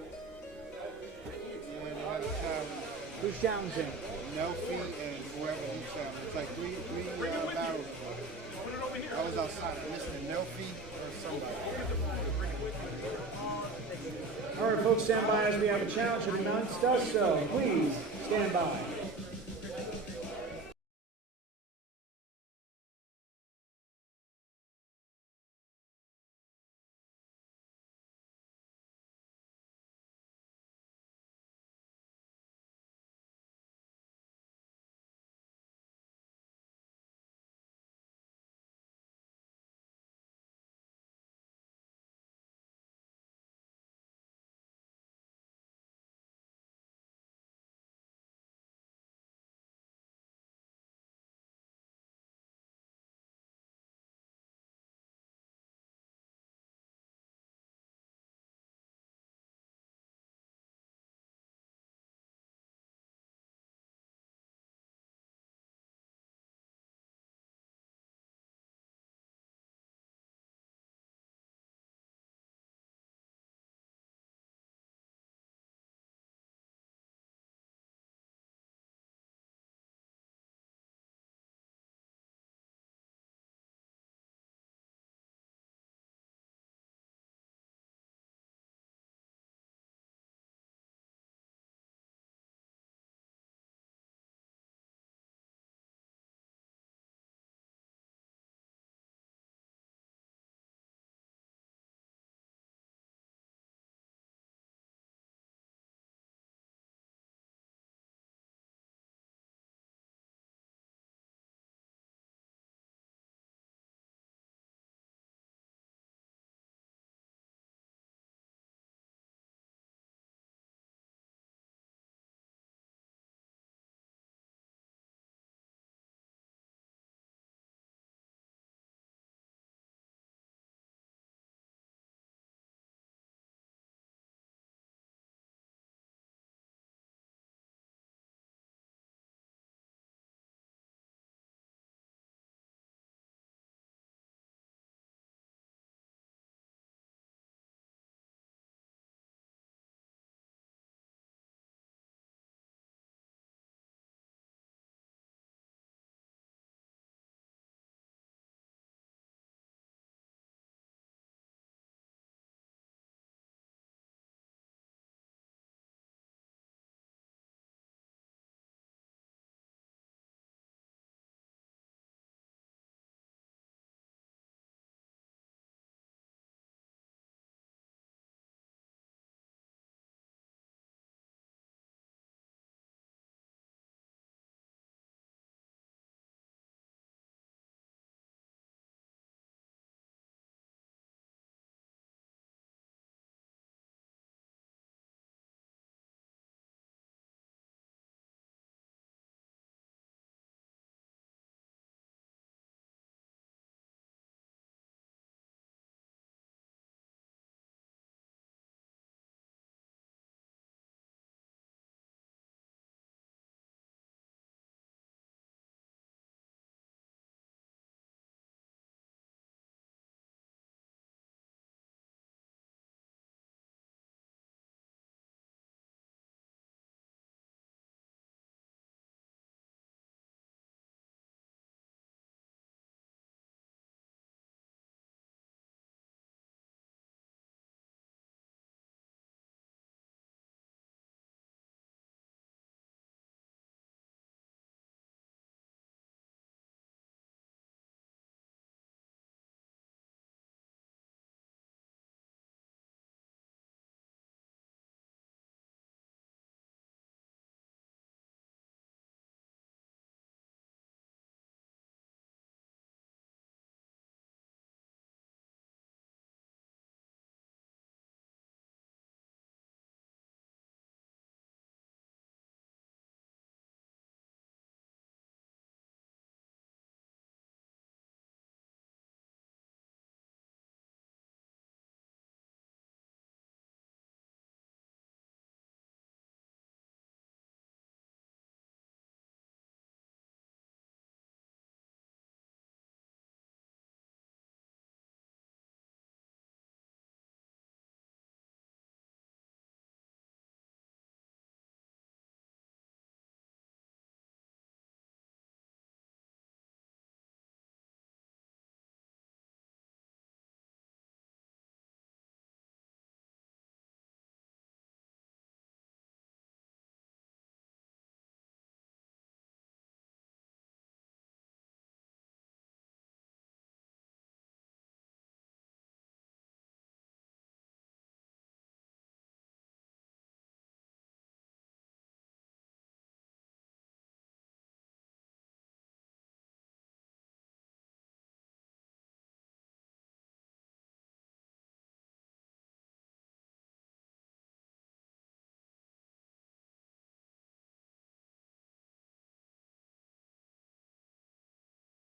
Who's challenging? Nelfie and whoever he challenged. It's like three battles. I was outside. I listened to Nelfie or somebody. All right, folks, stand by as we have a challenge announced us, so please stand by.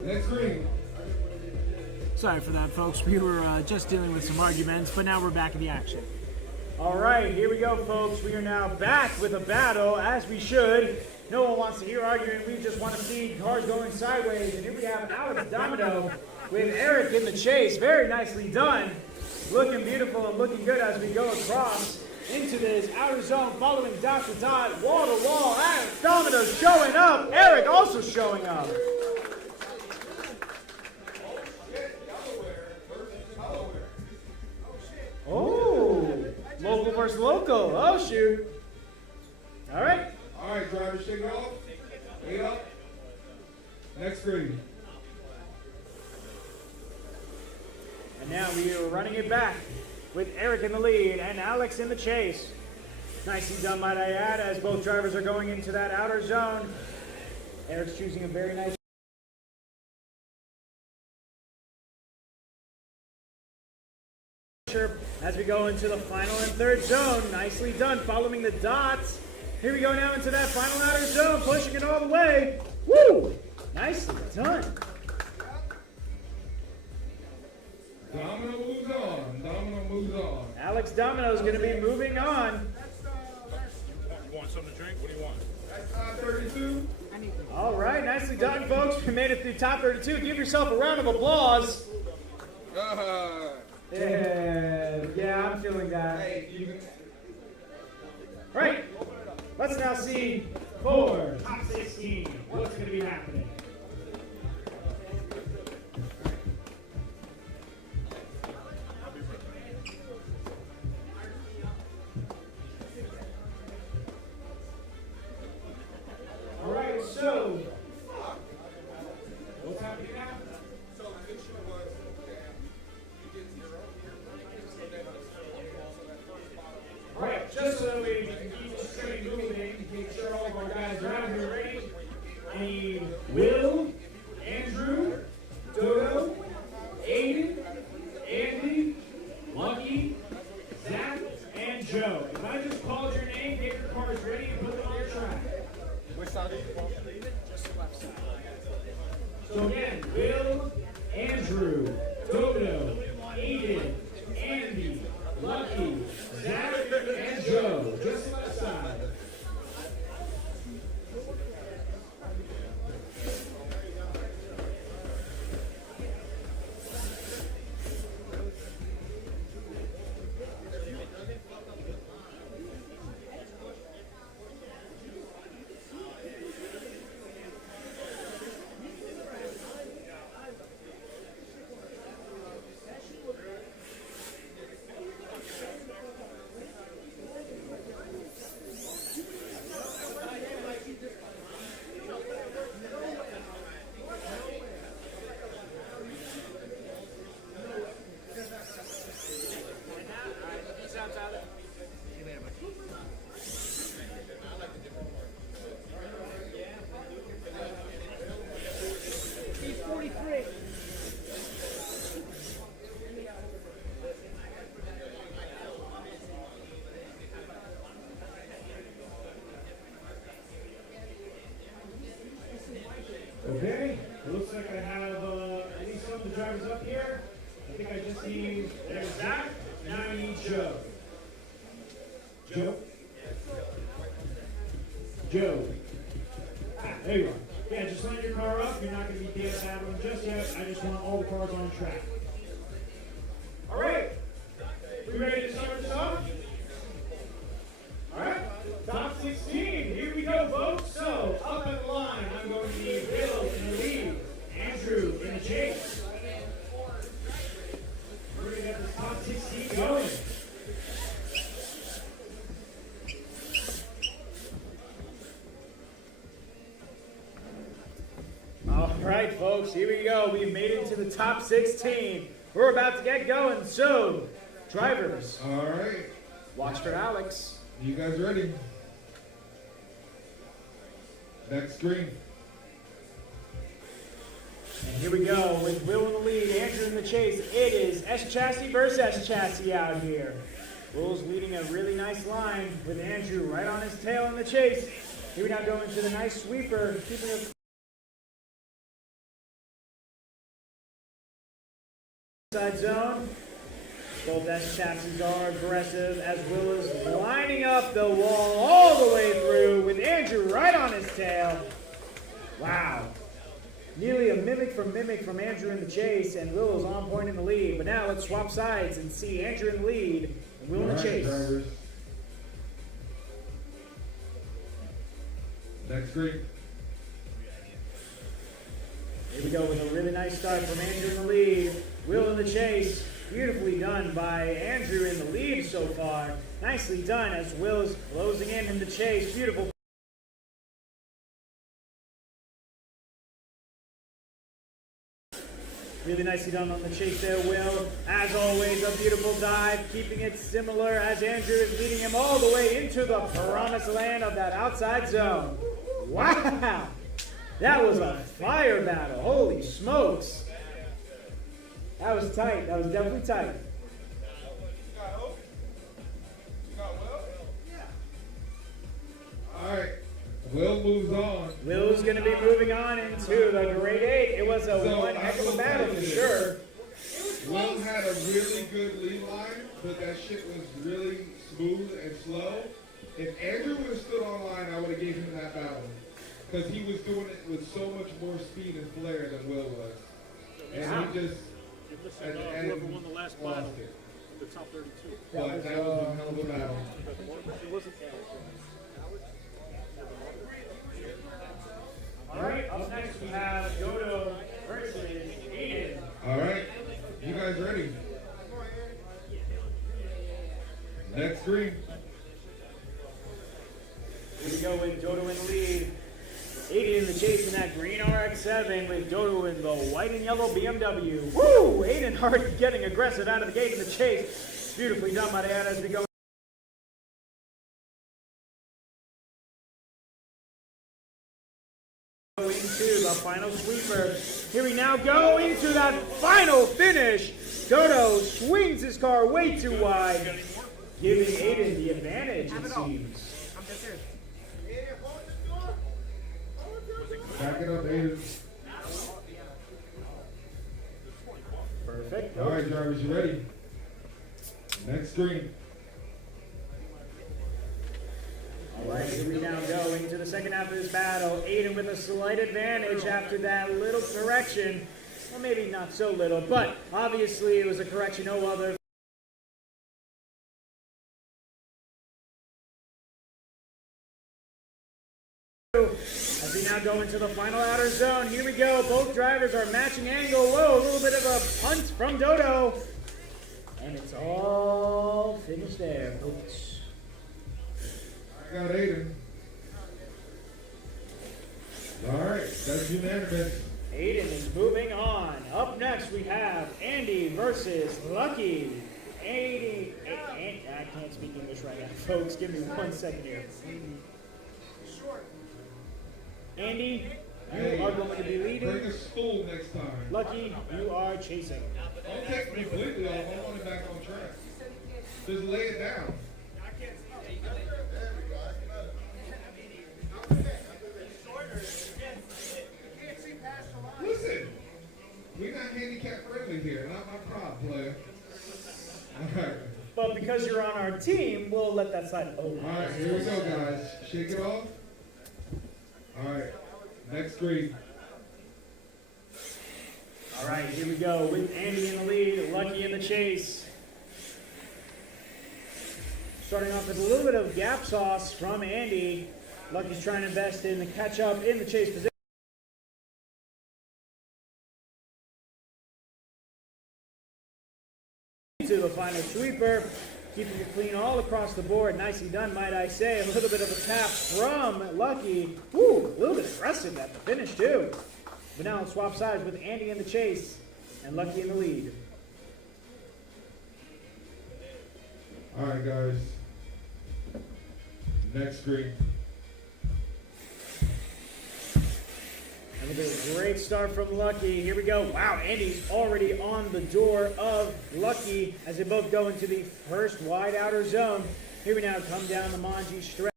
Next green. Sorry for that, folks. We were just dealing with some arguments, but now we're back in the action. All right, here we go, folks. We are now back with a battle, as we should. No one wants to hear arguing. We just want to see cars going sideways. And here we have Alex Domino with Eric in the chase. Very nicely done. Looking beautiful and looking good as we go across into this outer zone, following dot to dot, wall to wall. Alex Domino showing up. Eric also showing up. Oh, local versus local. Oh, shoot. All right. All right, driver, shake it off. Wait up. Next green. And now we are running it back with Eric in the lead and Alex in the chase. Nicely done, might I add, as both drivers are going into that outer zone. Eric's choosing a very nice as we go into the final and third zone. Nicely done, following the dots. Here we go now into that final outer zone, pushing it all the way. Woo! Nicely done. Domino moves on. Domino moves on. Alex Domino is going to be moving on. You want something to drink? What do you want? That's 32. All right, nicely done, folks. We made it through top 32. Give yourself a round of applause. Yeah, I'm feeling that. All right, let's now see for top 16 what's going to be happening. All right, so what's happening now? So the issue was you get 0 here. All right, just so that we can keep this train moving, make sure all of our guys are out here ready. I need Will, Andrew, Dodo, Aiden, Andy, Lucky, Zach, and Joe. If I just called your name, get your cars ready and put them on your track. Which side is it? Just the left side. So again, Will, Andrew, Dodo, Aiden, Andy, Lucky, Zach, and Joe. Just the left side. Okay, it looks like I have at least some of the drivers up here. I think I just need, there's Zach, now I need Joe. Joe? Joe. Ah, there you are. Yeah, just line your car up. You're not going to be data battling just yet. I just want all the cars on track. All right. We ready to start this off? All right. Top 16. Here we go, folks. So, up at the line, I'm going to need Will in the lead, Andrew in the chase. We're going to get this top 16 going. All right, folks, here we go. We've made it to the top 16. We're about to get going. So, drivers, All right. watch for Alex. You guys ready? Next green. And here we go with Will in the lead, Andrew in the chase. It is S Chassis versus S Chassis out here. Will's leading a really nice line with Andrew right on his tail in the chase. Here we now go into the nice sweeper, keeping it Side zone. Both S chassis are aggressive as Will is lining up the wall all the way through with Andrew right on his tail. Wow. Nearly a mimic from Andrew in the chase, and Will is on point in the lead. But now let's swap sides and see Andrew in the lead and Will in the chase. Drivers. Next green. Here we go with a really nice start from Andrew in the lead. Will in the chase. Beautifully done by Andrew in the lead so far. Nicely done as Will is closing in the chase. Beautiful. Really nicely done on the chase there, Will. As always, a beautiful dive, keeping it similar as Andrew is leading him all the way into the promised land of that outside zone. Wow! That was a fire battle. Holy smokes. That was tight. That was definitely tight. All right. Will moves on. Will's going to be moving on into the grade 8. It was a So, one heck of a battle for sure. Will had a really good lead line, but that shit was really smooth and slow. If Andrew would have stood on line, I would have gave him that battle. Because he was doing it with so much more speed and flair than Will was. And he just, at the end, whoever won the last lost battle, it. the top 32. But that was a hell of a battle. It wasn't All right, up next we have Dodo versus Aiden. All right. You guys ready? Next green. Here we go with Dodo in the lead. Aiden in the chase in that green RX-7 with Dodo in the white and yellow BMW. Woo! Aiden already getting aggressive out of the gate in the chase. Beautifully done by the ad as we go into the final sweeper. Here we now go into that final finish. Dodo swings his car way too wide, giving Aiden the advantage, it seems. Back it up, Aiden. Perfect. All right, drivers, you ready? Next green. All right, here we now go into the second half of this battle. Aiden with a slight advantage after that little correction. Well, maybe not so little, but obviously it was a correction no other. As we now go into the final outer zone, here we go. Both drivers are matching angle. Whoa, a little bit of a punt from Dodo. And it's all finished there, folks. I got Aiden. All right, that's unanimous. Aiden is moving on. Up next, we have Andy versus Lucky. I can't speak English right now, folks. Give me 1 second here. Andy, you are going to be Bring leading. a stool next time. Lucky, you are chasing. Don't take me completely off. I want it back on track. Just lay it down. Listen, we're not handicap friendly here. Not my prop, player. All right. But because you're on our team, we'll let that slide. Oh, All right, here we go, guys. Shake it off. All right, next green. all right, here we go with Andy in the lead, Lucky in the chase. Starting off with a little bit of gap sauce from Andy. Lucky's trying to invest in the catch up in the chase position. To the final sweeper, keeping it clean all across the board. Nicely done, might I say. A little bit of a tap from Lucky. Woo, a little bit aggressive at the finish too. But now let's swap sides with Andy in the chase and Lucky in the lead. All right, guys. Next green. And look at a great start from Lucky. Here we go. Wow, Andy's already on the door of Lucky as they both go into the first wide outer zone. Here we now come down the Manji stretch.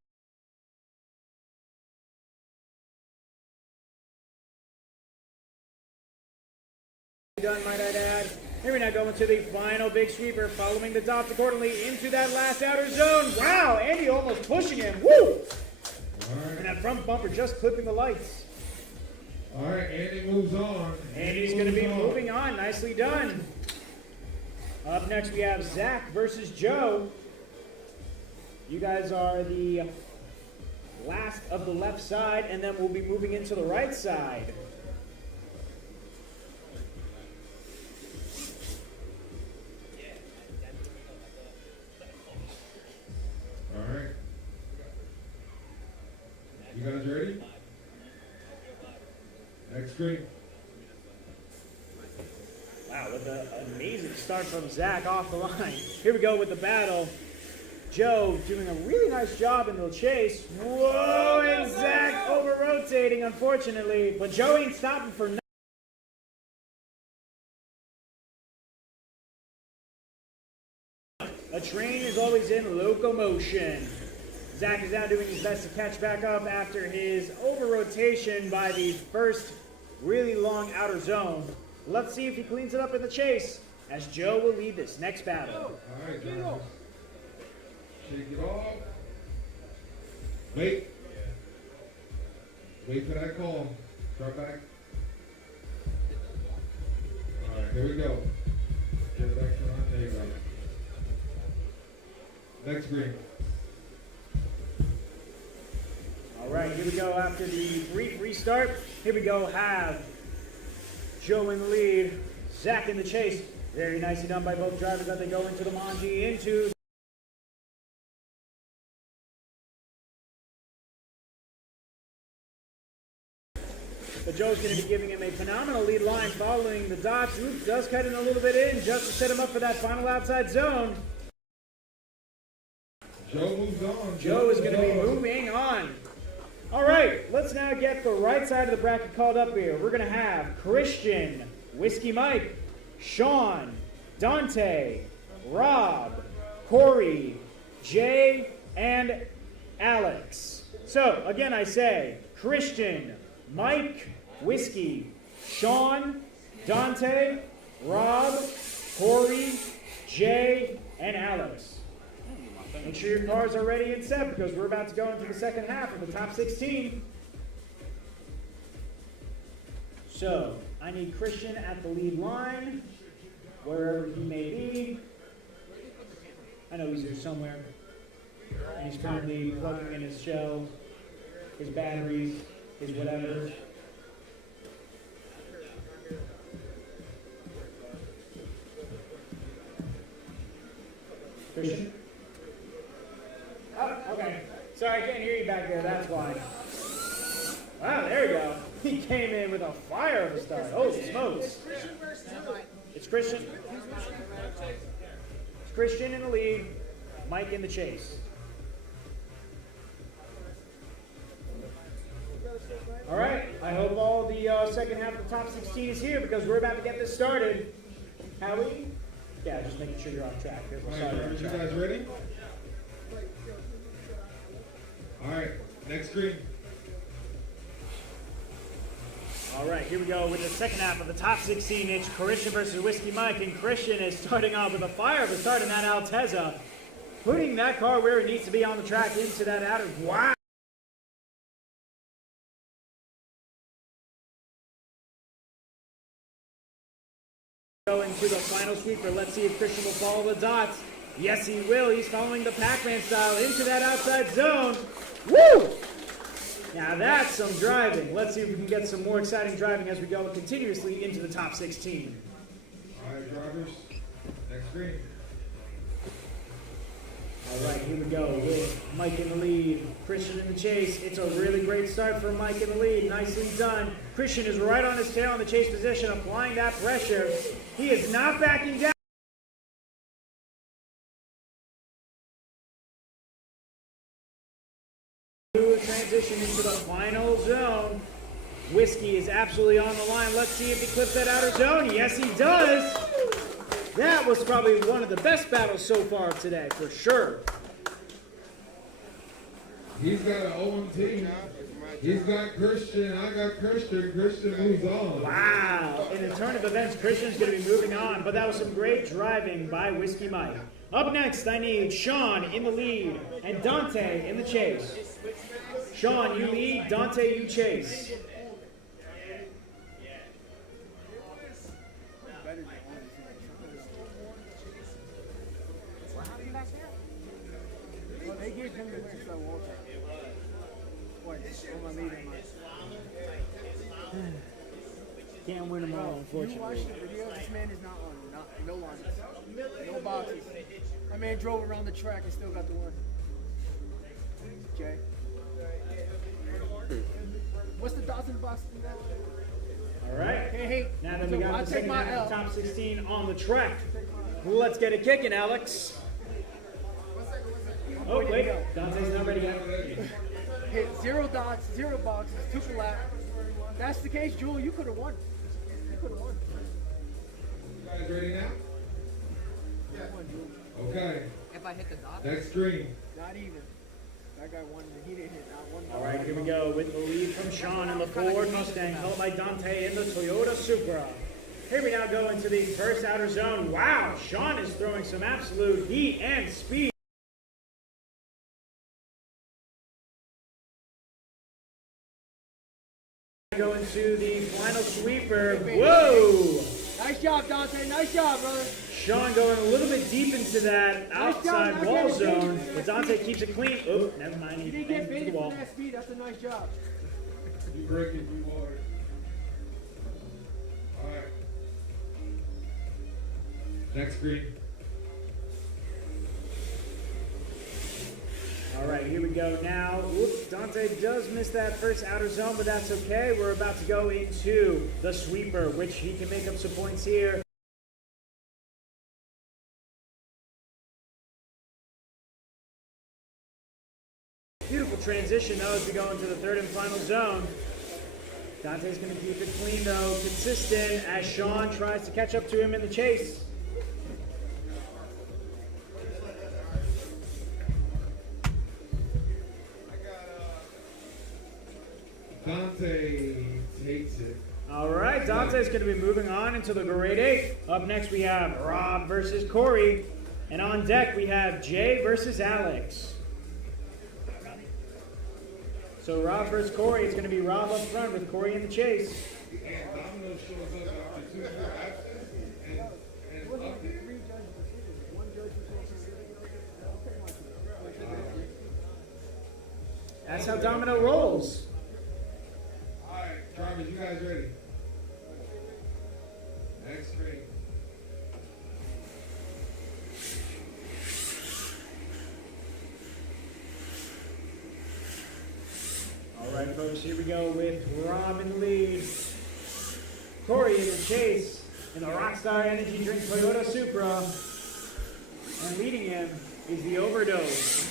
Done, might I add. Here we now go into the final big sweeper, following the dots accordingly into that last outer zone. Wow, Andy almost pushing him. Woo! All And right. that front bumper just clipping the lights. All right, Andy moves on. Andy's going to be moving on. Nicely done. Up next, we have Zach versus Joe. You guys are the last of the left side, and then we'll be moving into the right side. All right. You guys ready? Next screen. Wow, what an amazing start from Zach off the line. Here we go with the battle. Joe doing a really nice job in the chase. Whoa, and Zach over-rotating, unfortunately. But Joe ain't stopping for nothing. A train is always in locomotion. Zach is now doing his best to catch back up after his over-rotation by the first really long outer zone. Let's see if he cleans it up in the chase, as Joe will lead this next battle. All right, drivers. Shake it off. Wait. Wait for that call. Start back. All right, here we go. Get it back to the line. There you go. Next green. All right, here we go after the brief restart. Here we go, have Joe in the lead, Zach in the chase. Very nicely done by both drivers as they go into the Manji, into but Joe's going to be giving him a phenomenal lead line following the dots. Oops, does cut in a little bit in just to set him up for that final outside zone. Joe moves on. Joe is going to be moving on. All right, let's now get the right side of the bracket called up here. We're going to have Christian, Whiskey Mike, Sean, Dante, Rob, Corey, Jay, and Alex. So, again, I say Christian, Mike, Whiskey, Sean, Dante, Rob, Corey, Jay, and Alex. Make sure your cars are ready and set because we're about to go into the second half of the top 16. So, I need Christian at the lead line, wherever he may be. I know he's here somewhere. And he's currently plugging in his shell, his batteries, his whatever. Christian? Oh, okay. Sorry, I can't hear you back there, that's why. Wow, there we go. He came in with a fire of a start. Holy smokes. It's Christian. It's Christian in the lead, Mike in the chase. All right, I hope all the second half of the top 16 is here because we're about to get this started. Howie? Yeah, just making sure you're on track. Here's All the right, starter. drivers, you guys ready? All right, next screen. All right, here we go with the second half of the top 16. It's Christian versus Whiskey Mike, and Christian is starting off with a fire of a start in that Altezza, putting that car where it needs to be on the track into that outer. Wow! Go into the final sweeper. Let's see if Christian will follow the dots. Yes, he will. He's following the Pac-Man style into that outside zone. Woo! Now that's some driving. Let's see if we can get some more exciting driving as we go continuously into the top 16. All right, drivers, next screen. All right, here we go with Mike in the lead, Christian in the chase. It's a really great start for Mike in the lead. Nicely done. Christian is right on his tail in the chase position, applying that pressure. He is not backing down. Transition into the final zone. Whiskey is absolutely on the line. Let's see if he clips that outer zone. Yes, he does. That was probably one of the best battles so far today, for sure. He's got an 0-2. He's got Christian. I got Christian. Christian moves on. Wow. In the turn of events, Christian's going to be moving on, but that was some great driving by Whiskey Mike. Up next, I need Sean in the lead and Dante in the chase. Sean, you lead. Dante, you chase. Well, they gave him the win, so Walter. Twice. On my lead, Can't win them all, You watch unfortunately. the video, this man is not on no lines. No boxes. My man drove around the track and still got the win. Okay. What's the dots in the box? All right. Hey, Now that we got I the take second my half of L. top 16 on the track, let's get it kicking, Alex. Oh, wait. Dante's not ready yet. Hit 0 dots, 0 boxes, 2 for lap. If that's the case, Jewel, you could have won. You could have won. You guys ready now? You won, Jewel. Okay. If I hit the dot. Next screen. Not even. That guy won. He didn't hit not one. All right, here we go with the lead from Sean in the Ford Mustang, followed by Dante in the Toyota Supra. Here we now go into the first outer zone. Wow, Sean is throwing some absolute heat and speed. Go into the final sweeper. Whoa! Nice job, Dante. Nice job, brother. Sean going a little bit deep into that outside Nice job, wall not getting zone, baited. but Dante keeps it clean. Oh, never mind. You He didn't banged get into the baited wall. from that speed. That's a nice job. You break it, you water. All right. Next screen. All right, here we go now. Whoops, Dante does miss that first outer zone, but that's okay. We're about to go into the sweeper, which he can make up some points here. Beautiful transition, though, as we go into the third and final zone. Dante's going to keep it clean, though, consistent, as Sean tries to catch up to him in the chase. Dante takes it. All right, Dante's going to be moving on into the grade 8. Up next, we have Rob versus Corey. And on deck, we have Jay versus Alex. So Rob versus Corey, it's going to be Rob up front with Corey in the chase. And Domino shows up after 2 years absence and up there. That's how Domino rolls. All right, drivers, you guys ready? Next screen. All right, folks, here we go with Rob in the lead. Corey in the chase in the Rockstar Energy Drink Toyota Supra. And leading him is the Overdose.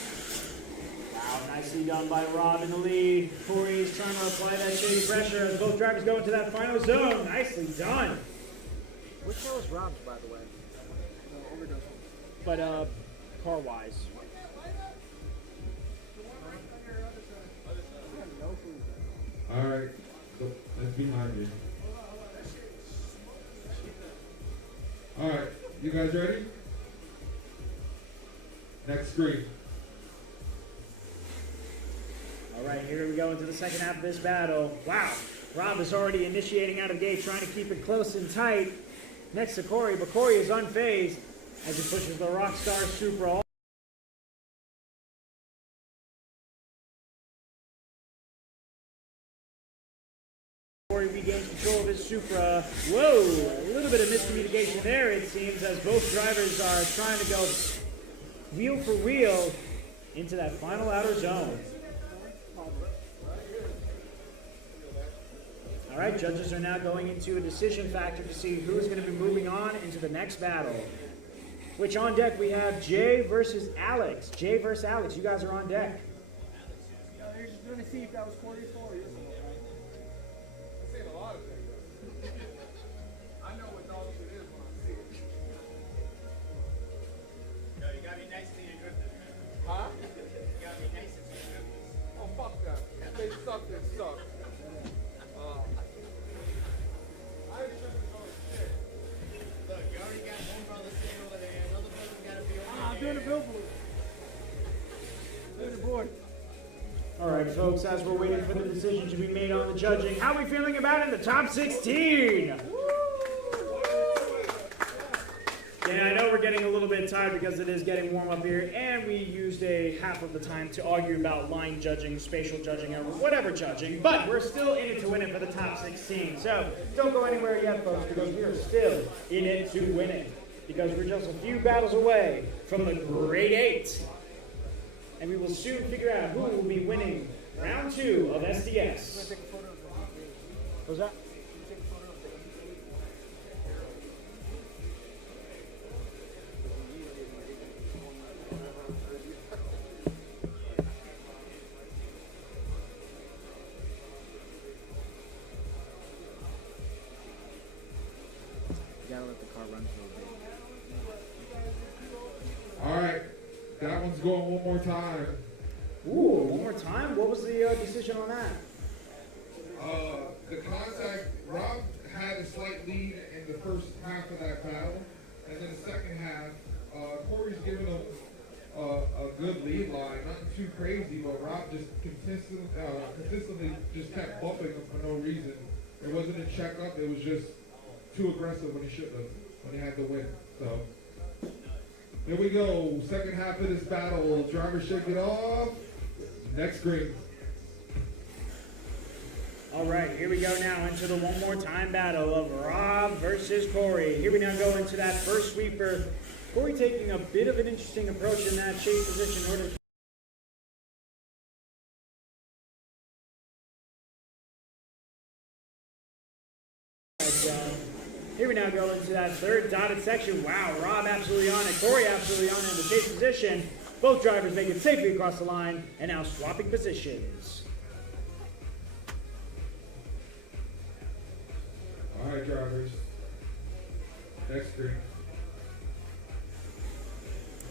Wow, nicely done by Rob in the lead. Corey is trying to apply that shady pressure as both drivers go into that final zone. Nicely done. Which car was Rob's, by the way? Overdose. But, car-wise. All right, so that's behind you. All right, you guys ready? Next screen. All right, here we go into the second half of this battle. Wow, Rob is already initiating out of the gate, trying to keep it close and tight next to Corey, but Corey is unfazed as he pushes the Rockstar Supra all. Corey regains control of his Supra. Whoa, a little bit of miscommunication there, it seems, as both drivers are trying to go wheel for wheel into that final outer zone. All right, judges are now going into a decision factor to see who's going to be moving on into the next battle. Which on deck we have Jay versus Alex. Jay versus Alex, you guys are on deck. They're just going to see if that was Corey's fault or your fault. Oh, fuck that. They suck and suck. folks, as we're waiting for the decision to be made on the judging. How are we feeling about it in the top 16? Yeah, I know we're getting a little bit tired because it is getting warm up here, and we used a half of the time to argue about line judging, spatial judging, or whatever judging, but we're still in it to win it for the top 16. So don't go anywhere yet, folks, because we are still in it to win it, because we're just a few battles away from the Great 8. And we will soon figure out who will be winning round 2 of SDS. What was that? You gotta let the car run for a bit. All right, that one's going one more time. Ooh, one more time? What was the decision on that? The contact, Rob had a slight lead in the first half of that battle, and then the second half, Corey's giving him a good lead line, nothing too crazy, but Rob just consistently just kept bumping him for no reason. It wasn't a checkup, it was just too aggressive when he shouldn't have, when he had to win. So, here we go, second half of this battle. Driver shake it off. Next green. All right, here we go now into the one more time battle of Rob versus Corey. Here we now go into that first sweeper. Corey taking a bit of an interesting approach in that chase position in order to here we now go into that third dotted section. Wow, Rob absolutely on it. Corey absolutely on it in the chase position. Both drivers make it safely across the line and now swapping positions. All right, drivers. Next green.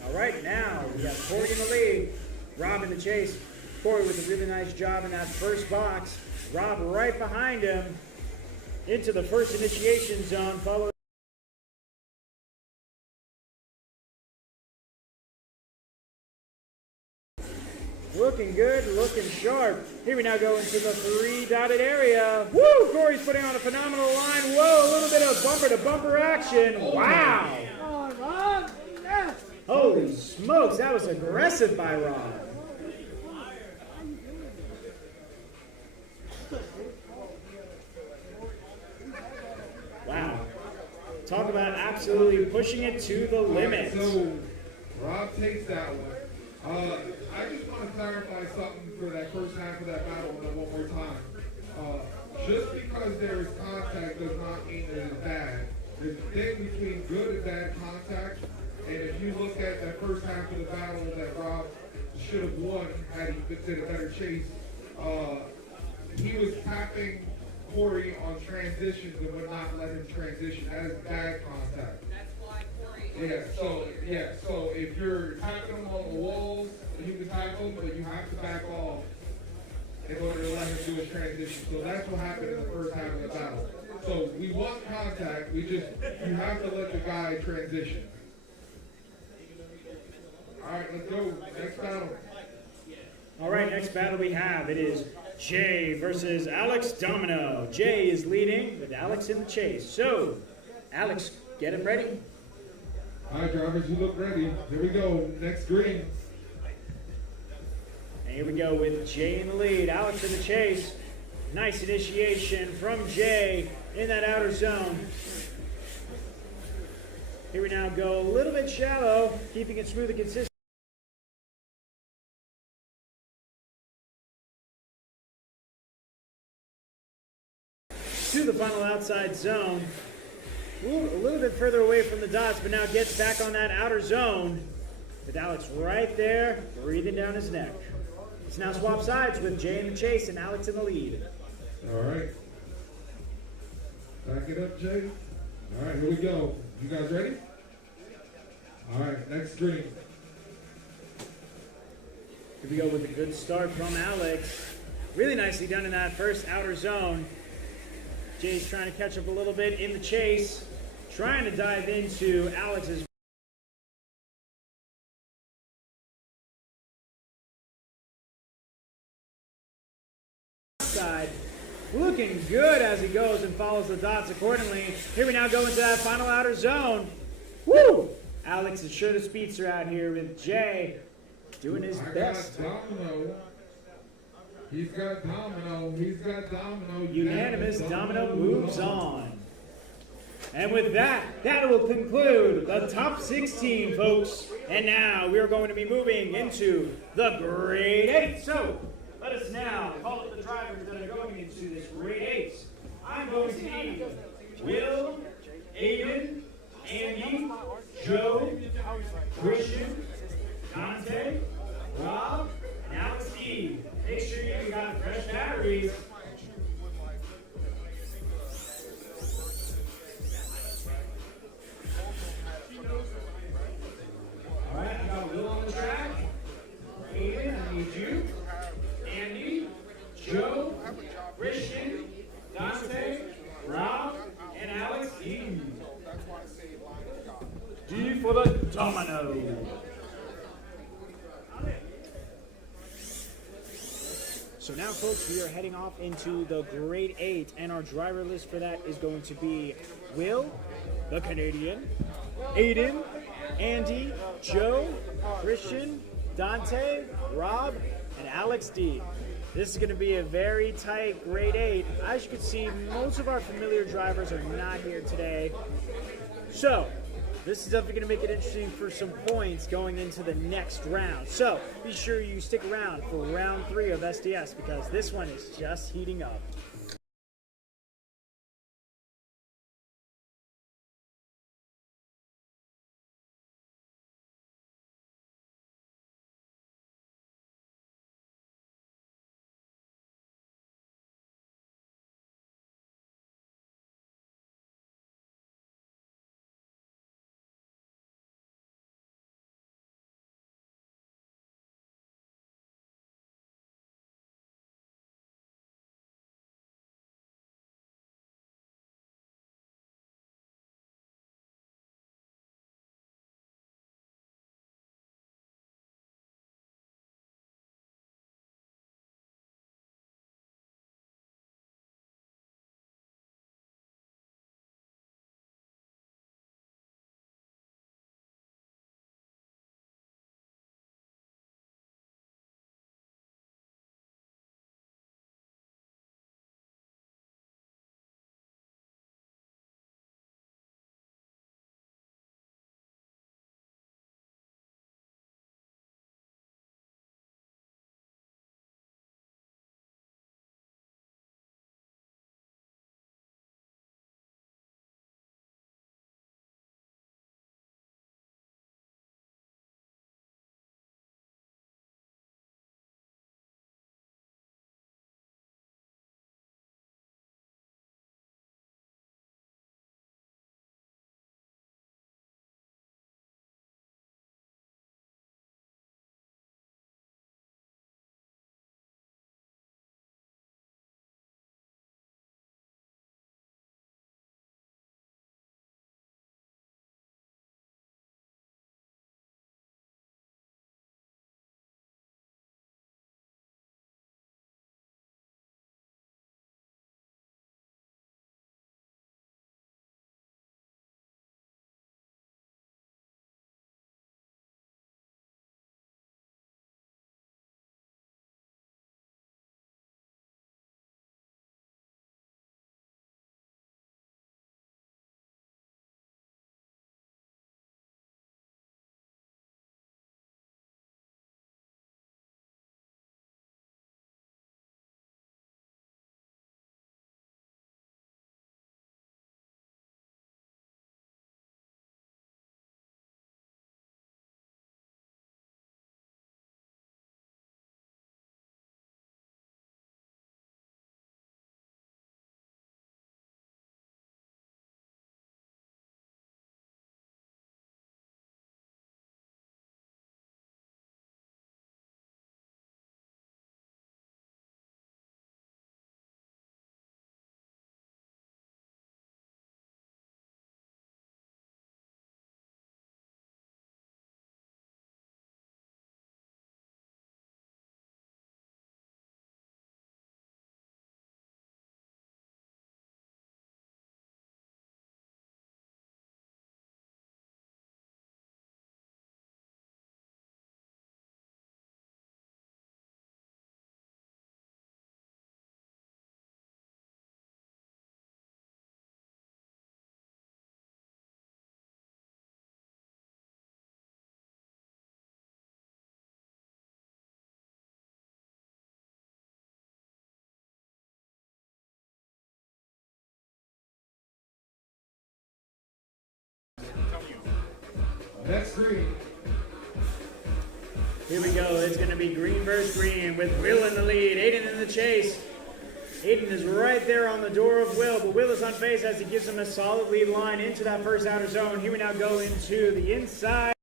All right, now we got Corey in the lead. Rob in the chase. Corey with a really nice job in that first box. Rob right behind him into the first initiation zone, followed looking good, looking sharp. Here we now go into the 3 dotted area. Woo! Corey's putting on a phenomenal line. Whoa, a little bit of bumper to bumper action. Wow! Come on, Rob. Yeah. Holy smokes, that was aggressive by Rob. Wow. Talk about absolutely pushing it to the limit. So, Rob takes that one. I just want to clarify something for that first half of that battle one more time. Just because there is contact does not mean it is bad. There's a thing between good and bad contact, and if you look at that first half of the battle that Rob should have won had he did a better chase, he was tapping Corey on transitions and would not let him transition. That is bad contact. So if you're tapping him on the walls, you can tackle him, but you have to back off in order to let him do his transition. So that's what happened in the first half of the battle. So we want contact, you have to let the guy transition. All right, let's go. Next battle. All right, next battle we have, it is Jay versus Alex Domino. Jay is leading with Alex in the chase. So, Alex, get him ready. All right, drivers, you look ready. Here we go. Next green. And here we go with Jay in the lead. Alex in the chase. Nice initiation from Jay in that outer zone. Here we now go a little bit shallow, keeping it smooth and consistent. To the final outside zone. Ooh, a little bit further away from the dots, but now gets back on that outer zone with Alex right there, breathing down his neck. It's now swap sides with Jay in the chase and Alex in the lead. All right. Back it up, Jay. All right, here we go. You guys ready? All right, next green. Here we go with a good start from Alex. Really nicely done in that first outer zone. Jay's trying to catch up a little bit in the chase, trying to dive into Alex's good as he goes and follows the dots accordingly. Here we now go into that final outer zone. Woo! Alex is sure the speedster out here with Jay doing his best. Domino. He's got Domino. He's got Domino. Unanimous Domino moves on. And with that, that will conclude the top 16, folks. And now we are going to be moving into the grade 8. So let us now call up the drivers that are going into this grade 8. I'm going to need Will, Aiden, Andy, Joe, Christian, Dante, Rob, and Alex D. Make sure you got fresh batteries. All right, I got Will on the track. Aiden, I need you. Andy, Joe, Christian, Dante, Rob, and Alex D. D for the domino. So now, folks, we are heading off into the grade 8, and our driver list for that is going to be Will, the Canadian, Aiden, Andy, Joe, Christian, Dante, Rob, and Alex D. This is going to be a very tight grade 8. As you can see, most of our familiar drivers are not here today. So this is definitely going to make it interesting for some points going into the next round. So be sure you stick around for round 3 of SDS, because this one is just heating up. Next green. Here we go. It's going to be green versus green with Will in the lead. Aiden in the chase. Aiden is right there on the door of Will, but Will is unfazed as he gives him a solid lead line into that first outer zone. Here we now go into the inside.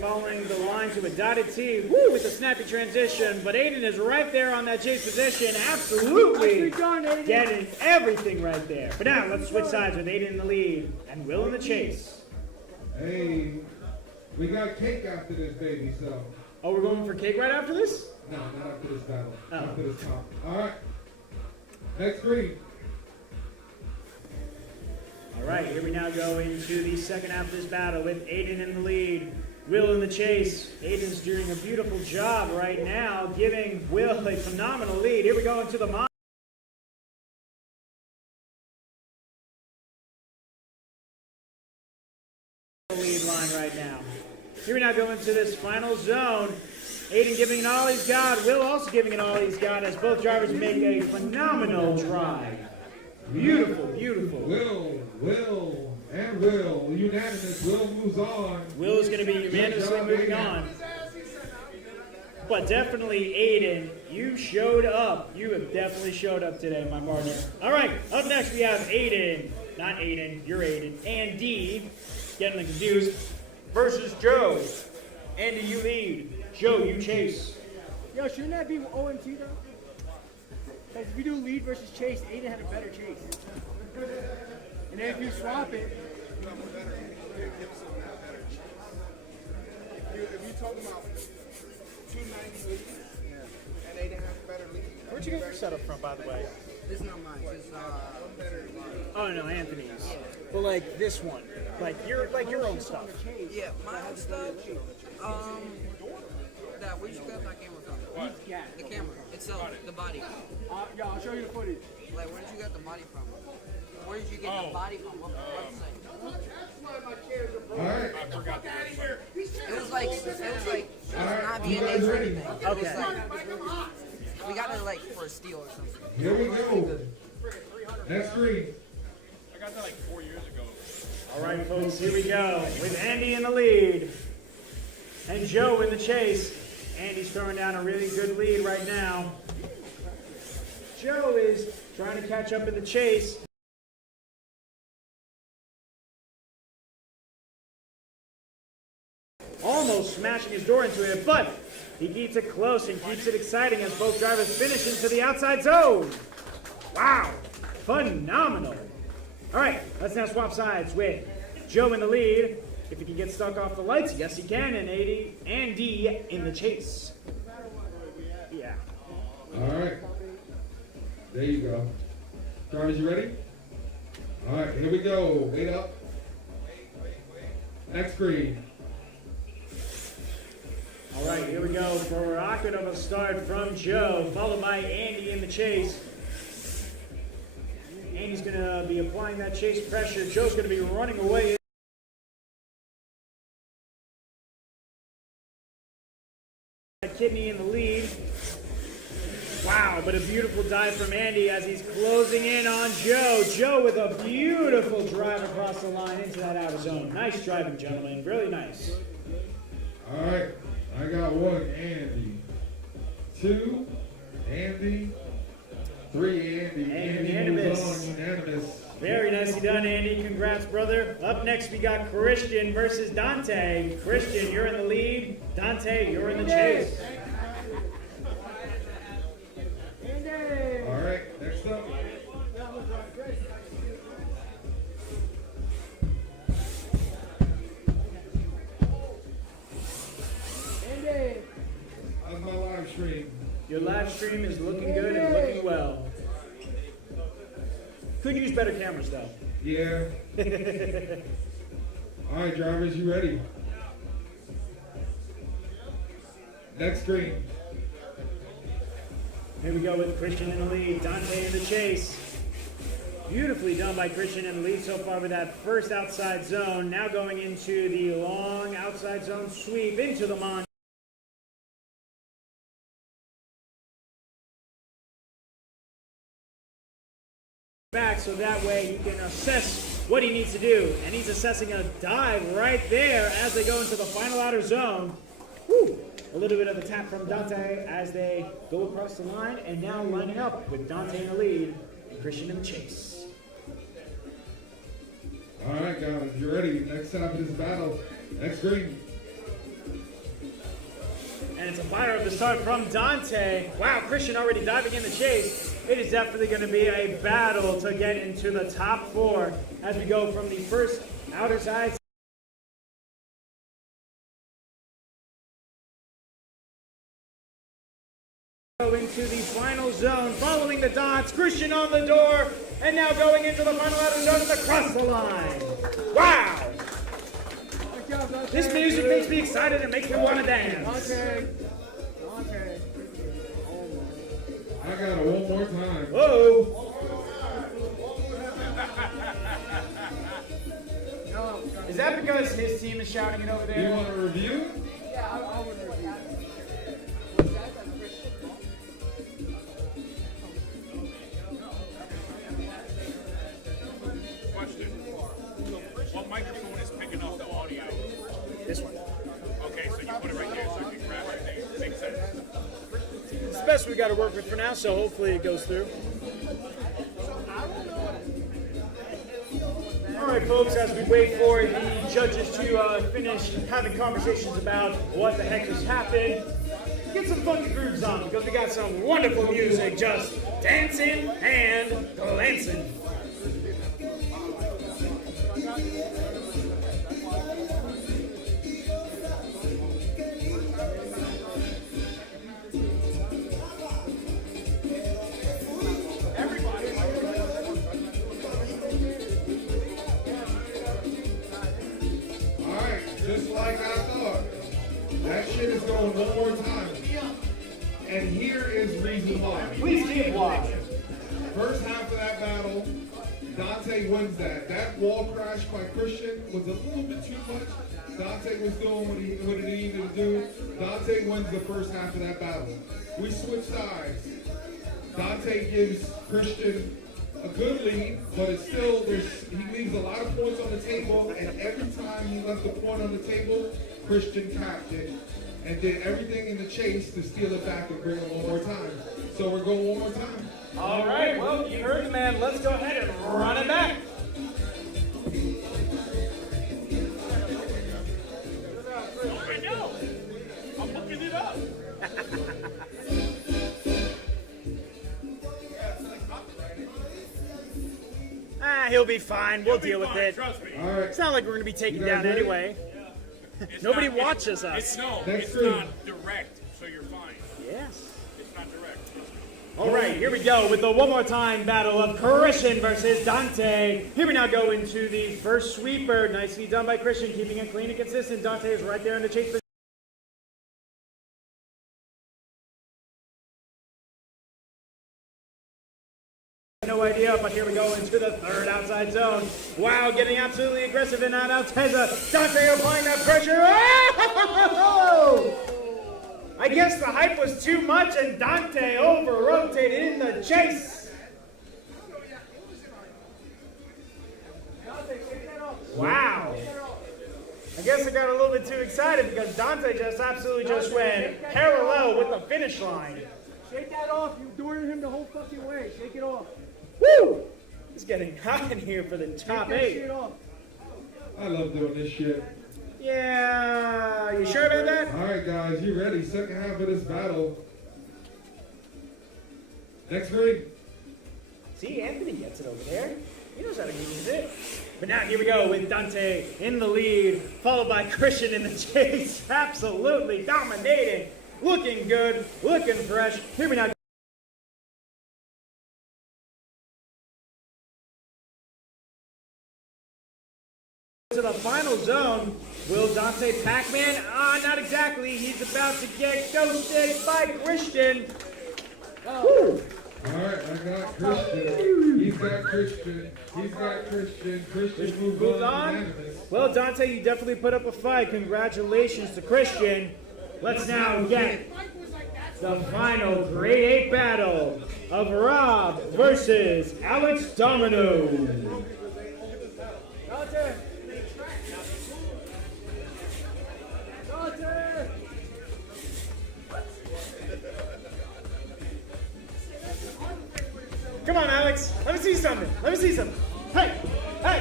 Following the line to a dotted T, woo, with a snappy transition, but Aiden is right there on that chase position, absolutely getting everything right there. But now, let's switch sides with Aiden in the lead and Will in the chase. Hey, we got cake after this, baby, so. Oh, we're going for cake right after this? No, not after this battle. Oh. After this comp. All right. Next green. All right, here we now go into the second half of this battle with Aiden in the lead, Will in the chase. Aiden's doing a beautiful job right now, giving Will a phenomenal lead. Here we go into the lead line right now. Here we now go into this final zone. Aiden giving it all he's got. Will also giving it all he's got as both drivers make a phenomenal drive. Beautiful, beautiful. Will, and Will. Unanimous. Will moves on. Will is going to be unanimously moving on. But definitely, Aiden, you showed up. You have definitely showed up today, my partner. All right, up next we have Aiden. Not Aiden, you're Aiden. Andy, getting them confused, versus Joe. Andy, you lead. Joe, you chase. Yo, shouldn't that be OMT though? Because if you do lead versus chase, Aiden had a better chase. And then if you swap it, If you talk about 290 leads, and they didn't have a better lead. Where'd you get your setup from, by the way? This is not mine. This is Oh no, Anthony's. But like this one, like your own stuff. yeah, my own stuff. That where'd you get that camera from? yeah. The camera itself, the body. Yo, I'll show you the footage. Like, where did you get the body from? Where did you get the body from? What website? All right. It was like not You being guys or ready? anything. It was like, we got it like for a steal or something. Here we go. Next green. All right, folks, here we go with Andy in the lead and Joe in the chase. Andy's throwing down a really good lead right now. Joe is trying to catch up in the chase. Almost smashing his door into it, but he keeps it close and keeps it exciting as both drivers finish into the outside zone. Wow, phenomenal. All right, let's now swap sides with Joe in the lead. If he can get stuck off the lights, yes he can, and Andy in the chase. Yeah. All right. There you go. Drivers, you ready? All right, here we go. Wait up. Next green. All right, here we go. Rocket of a start from Joe, followed by Andy in the chase. Andy's going to be applying that chase pressure. Joe's going to be running away. Kidney in the lead. Wow, but a beautiful dive from Andy as he's closing in on Joe. Joe with a beautiful drive across the line into that outer zone. Nice driving, gentlemen. Really nice. All right. I got one, Andy. Two, Andy. Three, Andy. Andy moves on, unanimous. Very nicely done, Andy. Congrats, brother. Up next, we got Christian versus Dante. Christian, you're in the lead. Dante, you're in the chase. All right, next up. How's my live stream? Your live stream is looking good and looking well. Could use better cameras, though. Yeah. All right, drivers, you ready? Next green. Here we go with Christian in the lead, Dante in the chase. Beautifully done by Christian in the lead so far with that first outside zone. Now going into the long outside zone sweep into the monster. back so that way he can assess what he needs to do. And he's assessing a dive right there as they go into the final outer zone. Woo. A little bit of a tap from Dante as they go across the line, and now lining up with Dante in the lead and Christian in the chase. All right, guys, you ready? Next half of this battle. Next green. And it's a fire of the start from Dante. Wow, Christian already diving in the chase. It is definitely going to be a battle to get into the top 4 as we go from the first outer side. Into the final zone, following the dots, Christian on the door, and now going into the final outer zone and across the line. Wow! This music makes me excited and makes me want to dance. Dante. I got it one more time. Whoa! Is that because his team is shouting it over You there? want a review? Yeah, I would review. Question. What microphone is picking up the audio? This one. Okay, so you put it right there so you can grab everything. Makes sense. It's the best we got to work with for now, so hopefully it goes through. All right, folks, as we wait for the judges to finish having conversations about what the heck just happened, get some funky grooves on because we got some wonderful music just dancing and glancing. Just like I thought. That shit is going one more time. And here is reason why. Please keep watching. First half of that battle, Dante wins that. That wall crash by Christian was a little bit too much. Dante was doing what he needed to do. Dante wins the first half of that battle. We switch sides. Dante gives Christian a good lead, but it's still, he leaves a lot of points on the table, and every time he left a point on the table, Christian capped it and did everything in the chase to steal it back and bring it one more time. So we're going one more time. All right, well, you heard the man. Let's go ahead and run it back. I know. I'm looking it up. He'll be fine. We'll deal with Fine, it. trust me. All right. It's not like we're going to be taken You guys down ready? anyway. It's Nobody not- it's- watches us. It's no, Next it's three. not direct, so you're fine. Yes. It's not direct. Trust me. All right, here we go with the one more time battle of Christian versus Dante. Here we now go into the first sweeper. Nicely done by Christian, keeping it clean and consistent. Dante is right there in the chase. No idea, but here we go into the third outside zone. Wow, getting absolutely aggressive in that Alteza. Dante applying that pressure. Oh! I guess the hype was too much and Dante over-rotated in the chase. Wow. I guess I got a little bit too excited because Dante just absolutely just went parallel with the finish line. Shake that off. You're doing him the whole fucking way. Shake it off. Woo! It's getting hot in here for the top Shake that 8. shit off. I love doing this shit. Yeah, you sure about that? All right, guys, you ready? Second half of this battle. Next ring. See, Anthony gets it over there. He knows how to use it. But now here we go with Dante in the lead, followed by Christian in the chase. Absolutely dominating. Looking good, looking fresh. Here we now to the final zone. Will Dante Pac-Man? Not exactly. He's about to get ghosted by Christian. Woo. All right, I got Christian. He's got Christian. He's got Christian. Christian moved on. Unanimous. Well, Dante, you definitely put up a fight. Congratulations to Christian. Let's now get the final grade 8 battle of Rob versus Alex Domino. Dante! Dante! Come on, Alex. Let me see something. Let me see something. Hey, hey,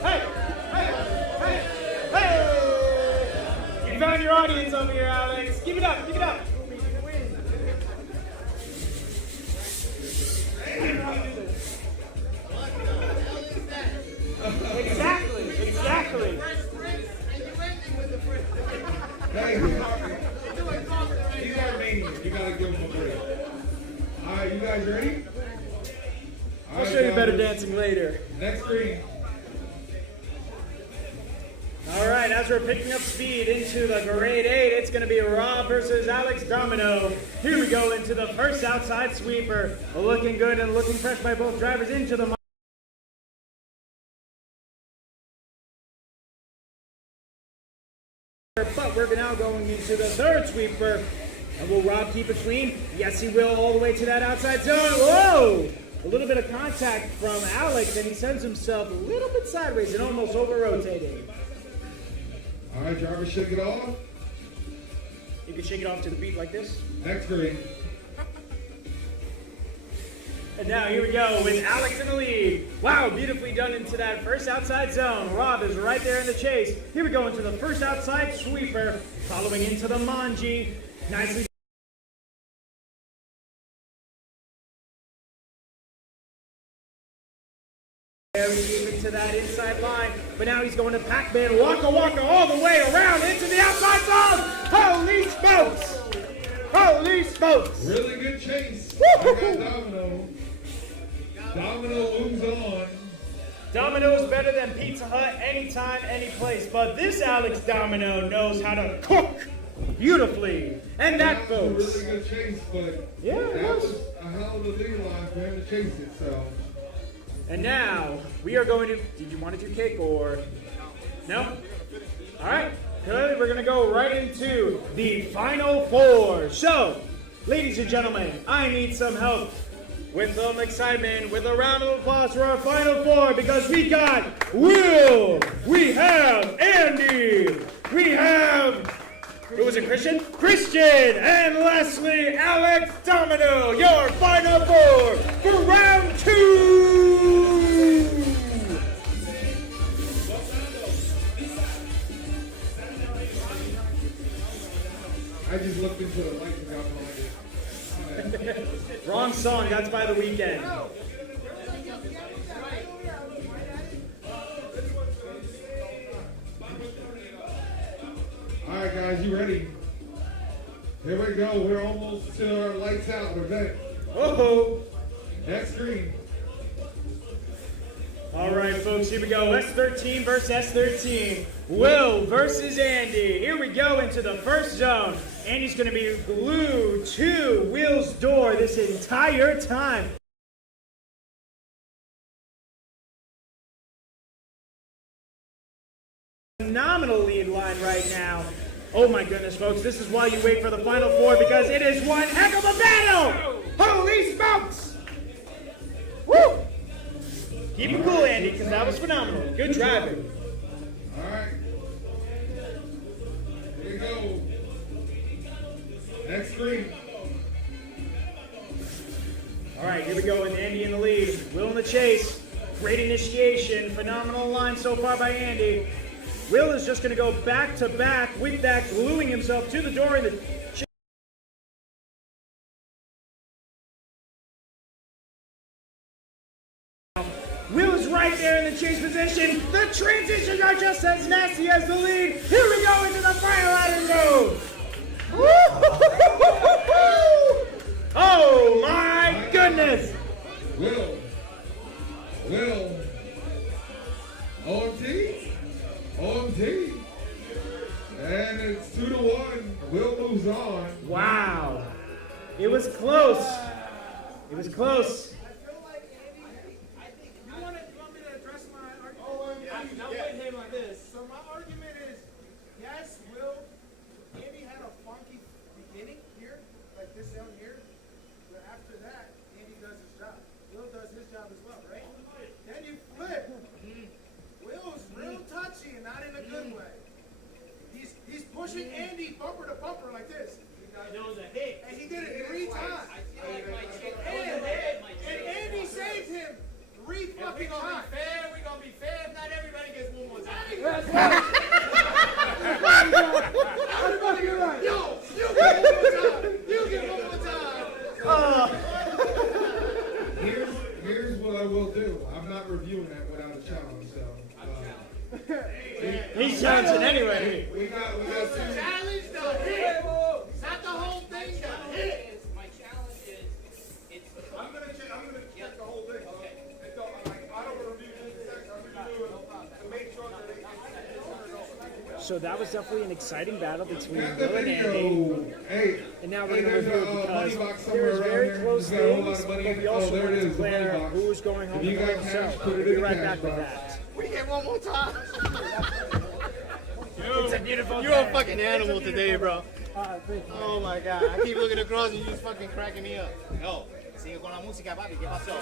hey, hey, hey, hey. You found your audience over here, Alex. Keep it up, keep it up. Exactly, exactly. Hey, he's Armenian. You gotta give him a break. All right, you guys ready? I'll show you better dancing later. Next screen. All right, as we're picking up speed into the grade 8, it's going to be Rob versus Alex Domino. Here we go into the first outside sweeper. Looking good and looking fresh by both drivers into the but we're now going into the third sweeper. And will Rob keep it clean? Yes, he will, all the way to that outside zone. Whoa! A little bit of contact from Alex, and he sends himself a little bit sideways and almost over-rotating. All right, driver, shake it off. You can shake it off to the beat like this. Next screen. And now here we go with Alex in the lead. Wow, beautifully done into that first outside zone. Rob is right there in the chase. Here we go into the first outside sweeper, following into the Manji. Nicely. Very deep into that inside line, but now he's going to Pac-Man, waka waka all the way around into the outside zone. Holy smokes! Holy smokes! Really good chase. I got Domino. Domino moves on. Domino's better than Pizza Hut anytime, any place, but this Alex Domino knows how to cook beautifully. And that, was a folks. really good chase, but Yeah, it that was. was a hell of a lead line for him to chase it, so. And now we are going to. Did you want to do cake or no? All right, good. We're gonna go right into the final four. So, ladies and gentlemen, I need some help with some excitement, with a round of applause for our final four, because we got Will, we have Andy, we have. Who was it, Christian? Christian and Leslie, Alex Domino, your final four for round 2. I just looked into the lights and got behind it. Wrong song, that's by The Weeknd. All right, guys, you ready? Here we go. We're almost to our lights out event. Oh. Next screen. All right, folks, here we go. S13 versus S13. Will versus Andy. Here we go into the first zone. Andy's going to be glued to Will's door this entire time. Phenomenal lead line right now. Oh my goodness, folks, this is why you wait for the final four, because it is one heck of a battle! Holy smokes! Woo! Keep it cool, Andy, because that was phenomenal. Good driving. All right. Here we go. Next screen. All right, here we go with Andy in the lead. Will in the chase. Great initiation. Phenomenal line so far by Andy. Will is just going to go back to back with that, gluing himself to the door in the chase. Will is right there in the chase position. The transitions are just as nasty as the lead. Here we go into the final ladder zone. Oh my goodness! Will. OMT. And it's 2-1. Will moves on. Wow. It was close. It was close. You want me to address my argument? I'm with him on this. So my argument is, yes, Will, Andy had a funky beginning here, like like this down here. But after that, Andy does his job. Will does his job as well, right? Then you flip. Will's real touchy and not in a good way. He's pushing Andy bumper to bumper like this. And he did it 3 times. And Andy saved him 3 fucking times. We're gonna be fair if not everybody gets one more time. Everybody get right. Yo, you get one more time. You get one more time. Here's what I will do. I'm not reviewing that without a challenge, so. He's challenging anyway. We got two. Challenge the hit. Not the whole thing, the hit. My challenge is I'm gonna check the whole thing. Okay. And so, I don't want to review this section. I'm gonna do it to make sure that they So that was definitely an exciting battle between got the Will and Andy. video. Hey. And now we're Hey, going to there's review a because money box somewhere there's around very here. close There's got a whole lot things, of but money. we also there want it to is, the money declare box. who's going home If you and got going cash, so. put it We'll in be the right cash back with box. that. We get one more time. It's a beautiful You're a day. fucking animal It's a today, beautiful bro. Thank you. Oh my god. I keep looking across and you just fucking cracking me up. Yo, sigue con la música, papi. ¿Qué pasó?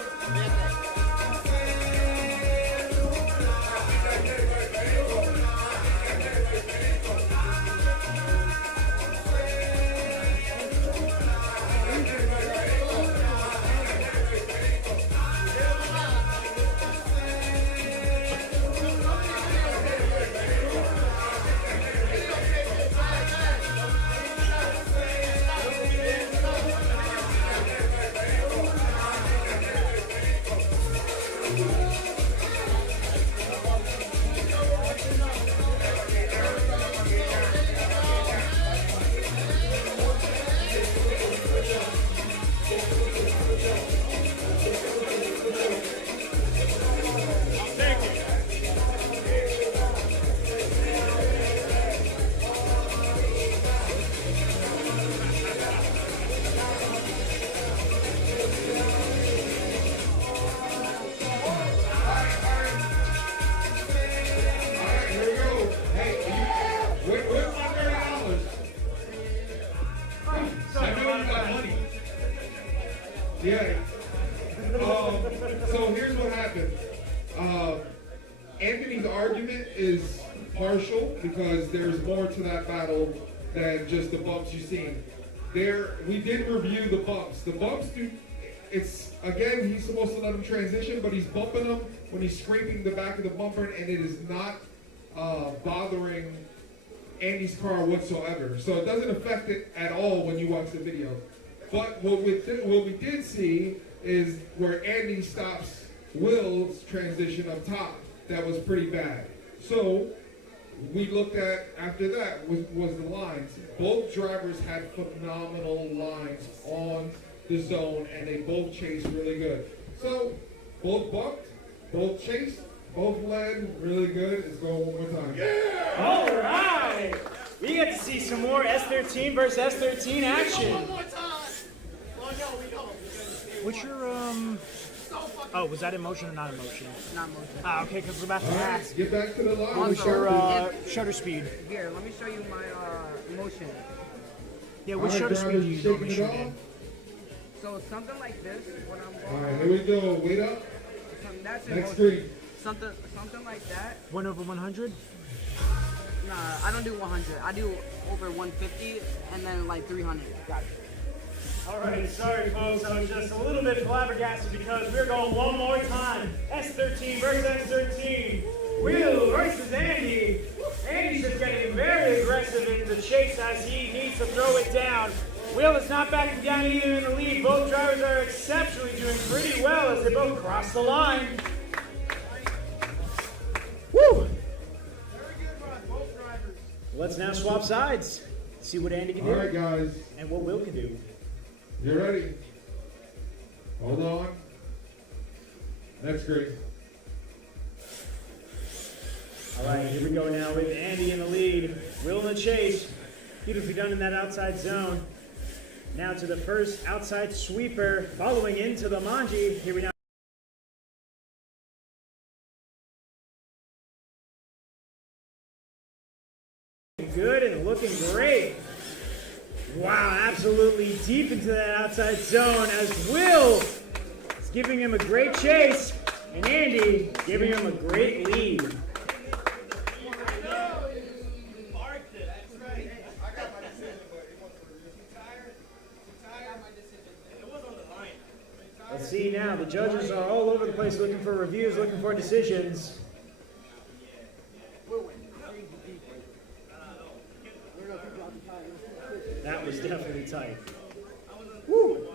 Here we go. Hey, where's my $30? I know you got money. Yeah. So here's what happened. Anthony's argument is partial because there's more to that battle than just the bumps you've seen. We did review the bumps. The bumps do. It's again, he's supposed to let him transition, but he's bumping them when he's scraping the back of the bumper, and it is not bothering Andy's car whatsoever. So it doesn't affect it at all when you watch the video. But what we did see is where Andy stops Will's transition up top. That was pretty bad. So we looked at, after that, was the lines. Both drivers had phenomenal lines on the zone, and they both chased really good. So both bucked, both chased, both led really good. Let's go one more time. All right. We get to see some more S13 versus S13 action. One more time. Oh no, we don't. What's your, oh, was that in motion or not in motion? not motion. Ah, okay, because we're about to All ask. right, get back to the line. What's your shutter speed? Here, let me show you my motion. Yeah, All what right, shutter speed do drivers, you shaking normally it shoot off. in? So something like this, when I'm All going, right, here we go. Wait up. that's in Next motion. three. Something like that. 1 over 100? Nah, I don't do 100. I do over 150 and then like 300. Got it. All right, sorry folks, I was just a little bit flabbergasted because we're going one more time. S13 versus S13. Will versus Andy. Andy's just getting very aggressive in the chase as he needs to throw it down. Will is not backing down either in the lead. Both drivers are exceptionally doing pretty well as they both cross the line. Woo! Very good run, both drivers. Let's now swap sides. See what Andy can All right, do guys. and what Will can do. You ready? Hold on. That's great. All right, here we go now with Andy in the lead. Will in the chase. Beautifully done in that outside zone. Now to the first outside sweeper, following into the Manji. Here we now. Good and looking great. Wow, absolutely deep into that outside zone as Will is giving him a great chase and Andy giving him a great lead. Let's see now, the judges are all over the place looking for reviews, looking for decisions. That was definitely tight. Woo!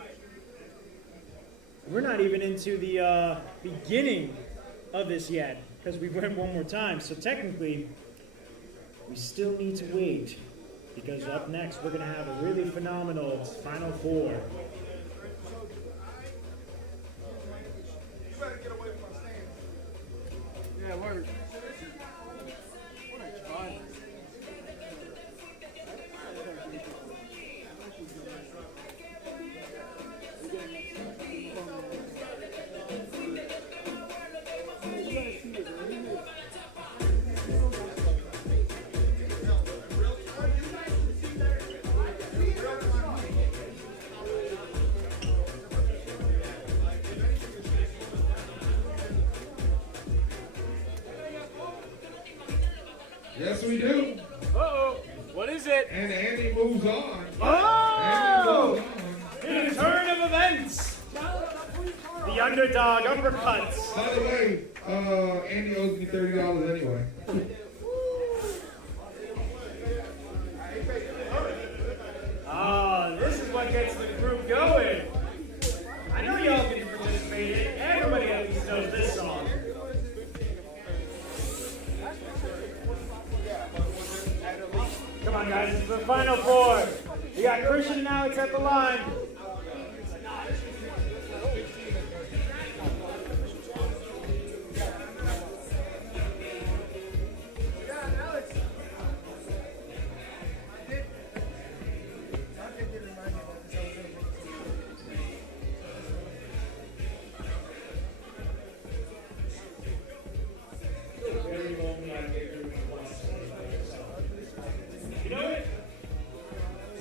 We're not even into the beginning of this yet, because we went one more time. So technically, we still need to wait, because up next we're going to have a really phenomenal Final Four. Yeah, word. Yes, we do. Uh-oh, what is it? And Andy moves on. Oh! Andy moves on. The turn of events! The underdog uppercuts. By the way, Andy owes me $30 anyway. Ah, this is what gets the group going. I know y'all can participate in it. Everybody at least knows this song. Come on, guys, it's the Final Four. We got Christian and Alex at the line. You know it?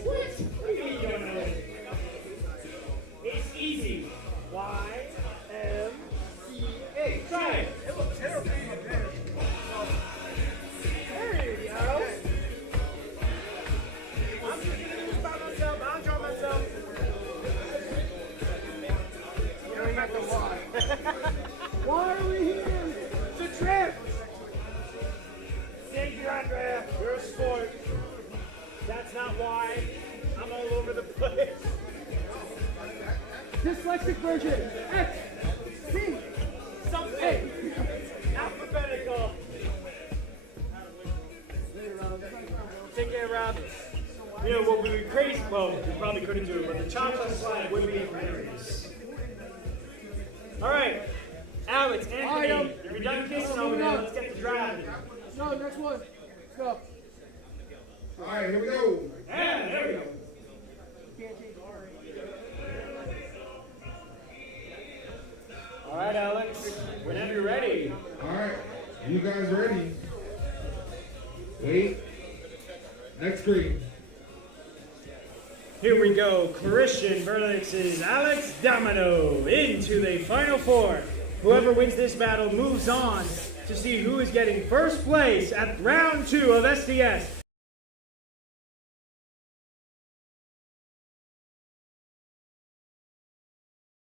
What? What do you mean you don't know it? It's easy. Y-M-C-A. Try it. It looks terrible. There you go. I'm just gonna do this by myself. I'll draw myself. You don't even have to why. Why are we here? It's a trip. Thank you, Andrea. You're a sport. That's not why. I'm all over the place. Dyslexic version. X, T, Something. Alphabetical. Take care, Rob. You know what would be crazy? Well, we probably couldn't do it, but the chops on the slide would be hilarious. All right, Alex, Anthony, if you're done kissing over there, let's get to driving. No, next one. Let's go. All right, here we go. Yeah, there we go. All right, Alex, whenever you're ready. All right, you guys ready? Wait. Next screen. Here we go. Christian versus Alex Domino into the Final Four. Whoever wins this battle moves on to see who is getting first place at round 2 of SDS.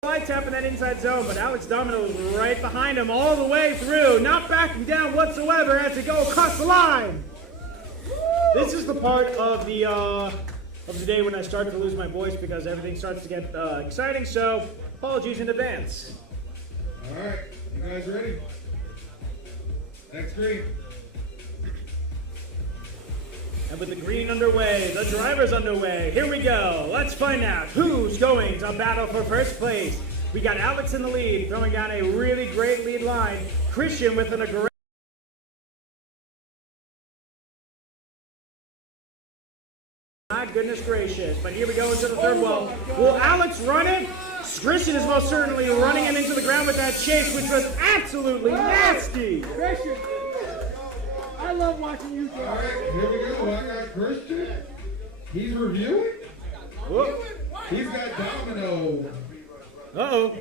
Light tapping that inside zone, but Alex Domino is right behind him all the way through, not backing down whatsoever as they go across the line. This is the part of the day when I start to lose my voice because everything starts to get exciting, so apologies in advance. All right, you guys ready? Next screen. And with the green underway, the drivers underway, here we go. Let's find out who's going to battle for first place. We got Alex in the lead, throwing down a really great lead line. Christian with an aggressive. My goodness gracious. But here we go into the third wall. Will Alex run it? Christian is most certainly running him into the ground with that chase, which was absolutely nasty. Christian, I love watching you All drive. right, here we go. I got Christian. He's reviewing. Whoop. He's got Domino. Uh-oh.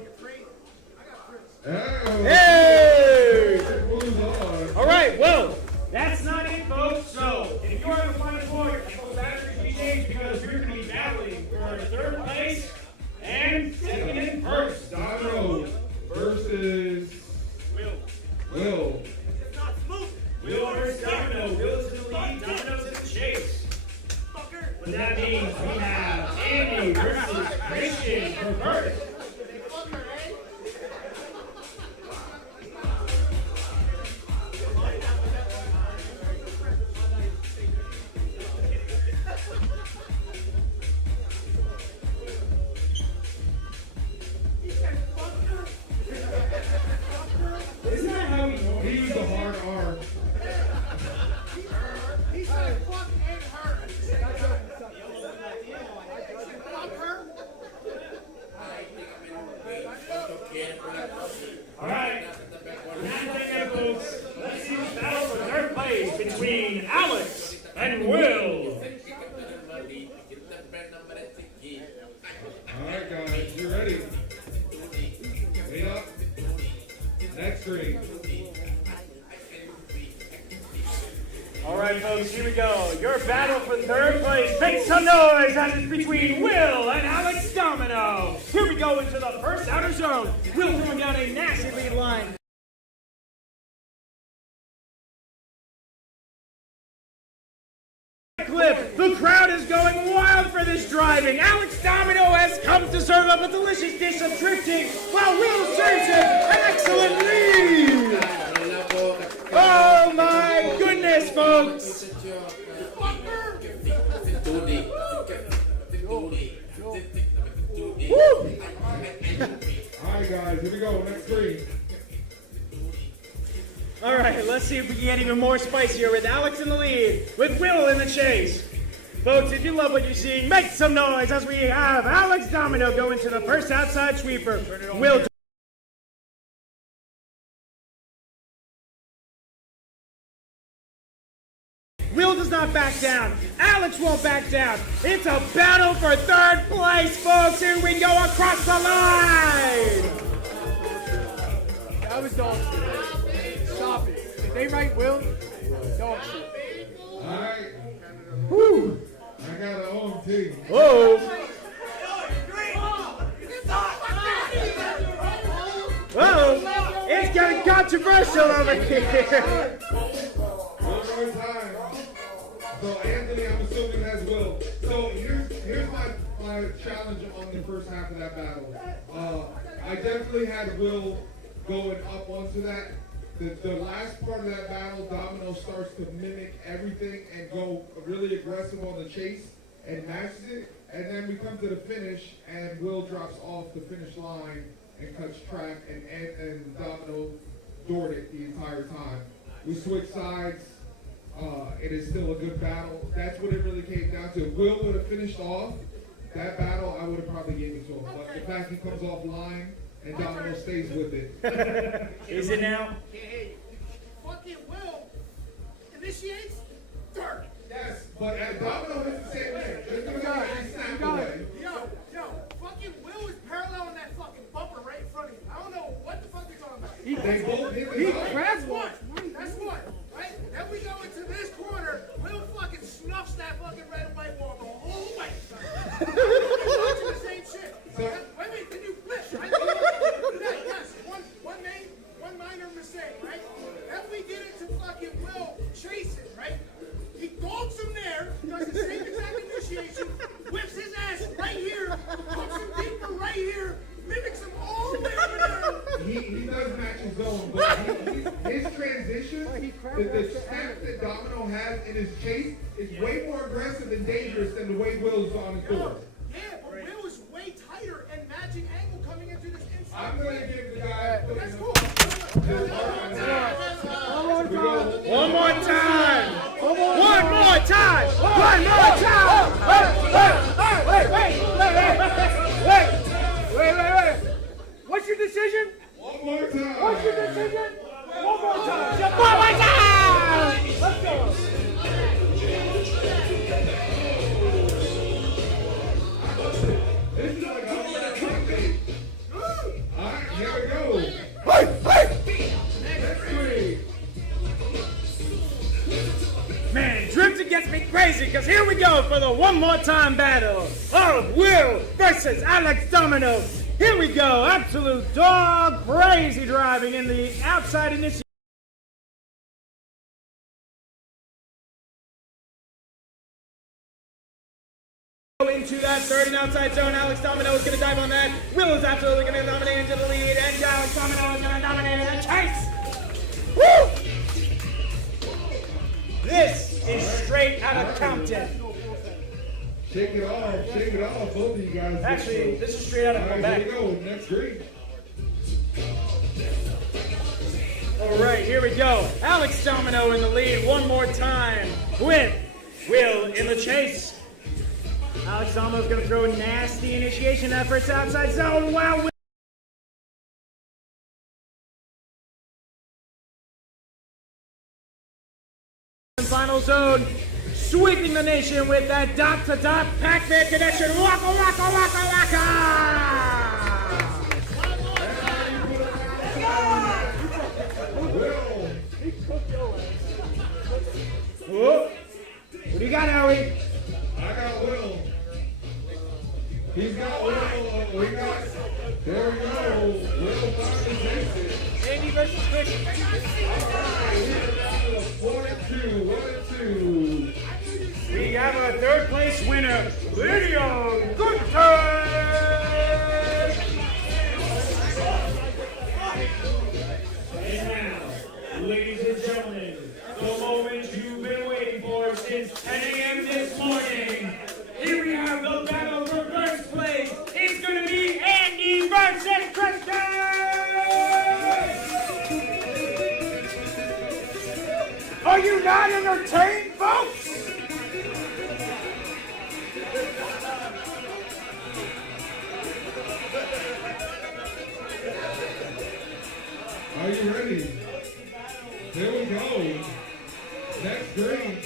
Oh. Hey! Moves on. All right, well, that's not it, folks. So, if you're in the final four, your batteries will be changed because you're going to be battling for third place and second and first. Domino versus Will. Will versus Domino. Will is in the lead, Domino's in the chase. What that means, we have Andy versus Christian for first. Isn't that how we know? He used a hard R. He said fuck and her. All right. Now there, folks. Let's see this battle for third place between Alex and Will. All right, guys, you ready? Wait up. Next ring. All right, folks, here we go. Your battle for third place. Make some noise as it's between Will and Alex Domino. Here we go into the first outer zone. Will throwing down a nasty lead line. Clip. The crowd is going wild for this driving. Alex Domino has come to serve up a delicious dish of drifting, while Will serves him an excellent lead. Oh my goodness, folks! Woo! All right, guys, here we go. Next ring. All right, let's see if we can get even more spicier with Alex in the lead, with Will in the chase. Folks, if you love what you're seeing, make some noise as we have Alex Domino go into the first outside sweeper. Will. Will does not back down. Alex won't back down. It's a battle for third place, folks. Here we go across the line. That was dog shit. Stop it. If they write Will, dog shit. All right. Woo. I got an own team. Whoa. Whoa. It's getting controversial over here. One more time. So Anthony, I'm assuming has Will. So here's my challenge on the first half of that battle. I definitely had Will going up onto that. The last part of that battle, Domino starts to mimic everything and go really aggressive on the chase and matches it. And then we come to the finish and Will drops off the finish line and cuts track and Domino doored it the entire time. We switched sides. It is still a good battle. That's what it really came down to. Will would have finished off that battle. I would have probably gave it to him. But the fact he comes off line and Domino stays with it. Is it now? Hey, fucking Will initiates third. Yes, but Domino is the same way. Just because he snapped away. Yo, fucking Will is paralleling that fucking bumper right in front of you. I don't know what the fuck you're talking about. They both hit He the top. grabbed one. That's one, right? Then we go into this corner. Will fucking snuffs that fucking red and white wall the whole way. We're watching the same shit. Wait, can you flip? Right? Yes, one minor mistake, right? Then we get into fucking Will chasing, right? He dogs him there, does the same exact initiation, whips his ass right here, hooks him deeper right here, mimics him all the way over there. He does match his zone, but his transition, the snap that Domino has in his chase is way more aggressive and dangerous than the way Will's on his door. Yeah, but Will is way tighter and matching angle coming into this inside. I'm going to give the guy... That's cool. One more time! One more time! One more time! Wait. What's your decision? One more time! What's your decision? One more time. One more time! Let's go. because here we go for the one more time battle of Will versus Alex Domino. Here we go, absolute dog crazy driving in the outside initiation. Into that third and outside zone. Alex Domino is going to dive on that. Will is absolutely going to dominate into the lead, and Alex Domino is going to dominate in the chase. Woo! This is straight out of Compton. Shake it off, both of you guys. Actually, this is straight out of Quebec. Here we go, next green. All right, here we go. Alex Domino in the lead one more time with Will in the chase. Alex Domino's going to throw nasty initiation efforts outside zone. Wow. Final zone, sweeping the nation with that dot-to-dot Pac-Man connection. Waka, waka, waka, waka! Whoa. What do you got, Howie? I got Will. He's got Will. There we go. Will finally takes it. Andy versus Fish. 1-2. We have a third place winner, Lydia Gunter. And now, ladies and gentlemen, the moment you've been waiting for since 10 a.m. this morning. Here we have the battle for first place. It's going to be Andy versus Kristen. Are you not entertained, folks? Are you ready? Here we go. Next green.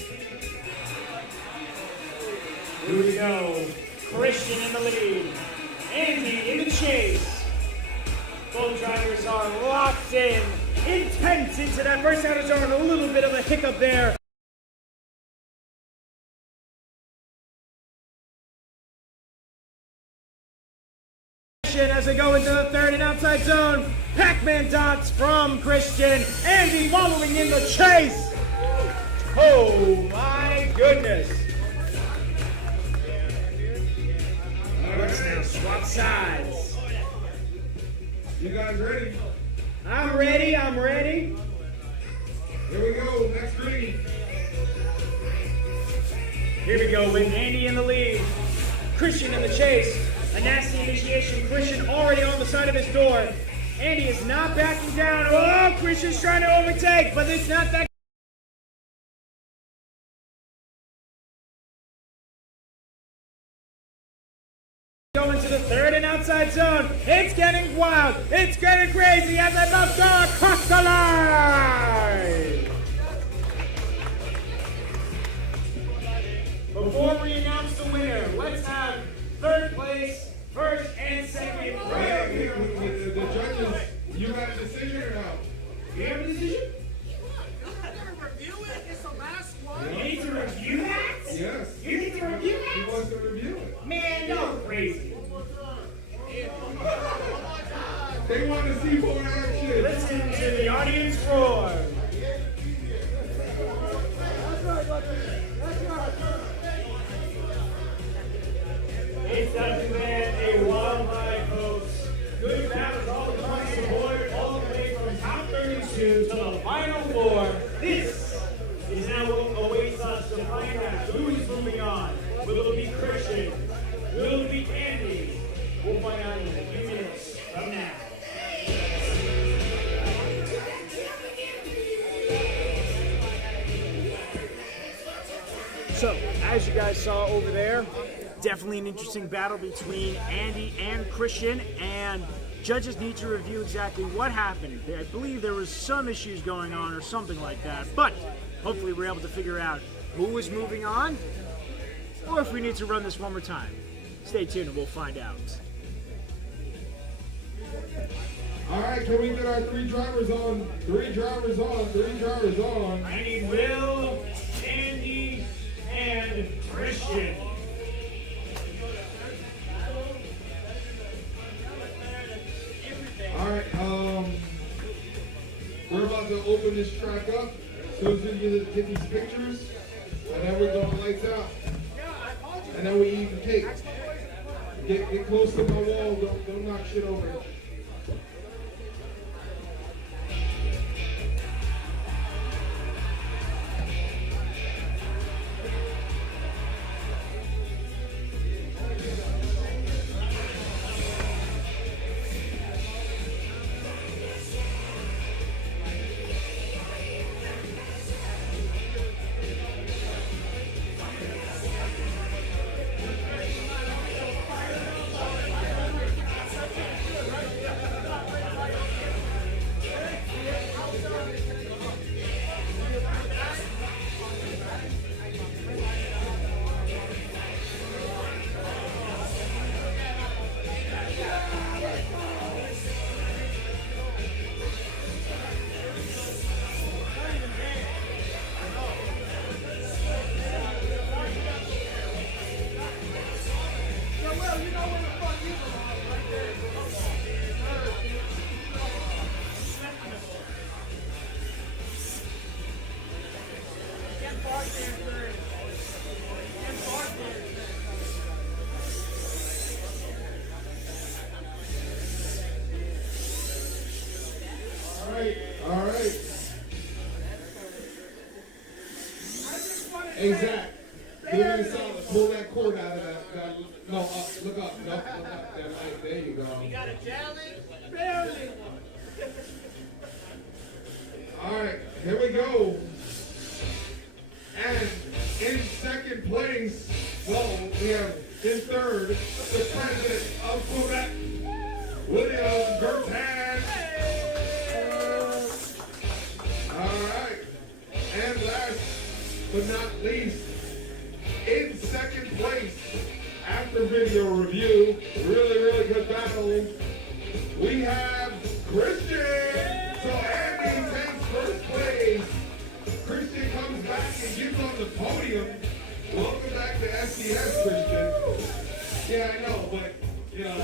Here we go. Christian in the lead. Andy in the chase. Both drivers are locked in. Intense into that first outer zone. A little bit of a hiccup there. As they go into the third and outside zone. Pac-Man dots from Christian. Andy following in the chase. Oh my goodness. Let's now swap sides. You guys ready? I'm ready. Here we go. Next green. Here we go with Andy in the lead. Christian in the chase. A nasty initiation. Christian already on the side of his door. Andy is not backing down. Oh, Christian's trying to overtake, but it's not that. Going to the third and outside zone. It's getting wild. It's getting crazy as they both go across the line. Before we announce the winner, let's have third place, first and second. Right here with the judges. You got a decision or no? You have a decision? I'm gonna review it. It's the last one. You need to review that? Yes. You need to review He that? wants to review it. Man, you're crazy. They want to see more action. Listen to the audience roar. It's time to man a wild ride, folks. Good battles all across the board, all the way from top 32 to the final four. This is now what awaits us to find out who is moving on. Will it be Christian? Will it be Andy? We'll find out in a few minutes from now. So, as you guys saw over there, definitely an interesting battle between Andy and Christian, and judges need to review exactly what happened. I believe there was some issues going on or something like that, but hopefully we're able to figure out who is moving on, or if we need to run this one more time. Stay tuned and we'll find out. All right, can we get our three drivers on? Three drivers on. I need Will, Andy, and Christian. All right, we're about to open this track up. So as soon as we get these pictures, and then we're going lights out. And then we eat the cake. Get close to my wall. Don't knock shit over. All right. Hey, Zach, do me a solid. Pull that cord out of that. No, look up. No, look up. That light. There you go. You got a challenge? Barely. All right, here we go. And in second place, well, we have in third, the president of Quebec, William Gertan. All right. And last but not least, in second place, after video review, really good battle, we have Christian. So Andy takes first place. Christian comes back and gets on the podium. Welcome back to SDS, Christian. Yeah, I know, but, you know,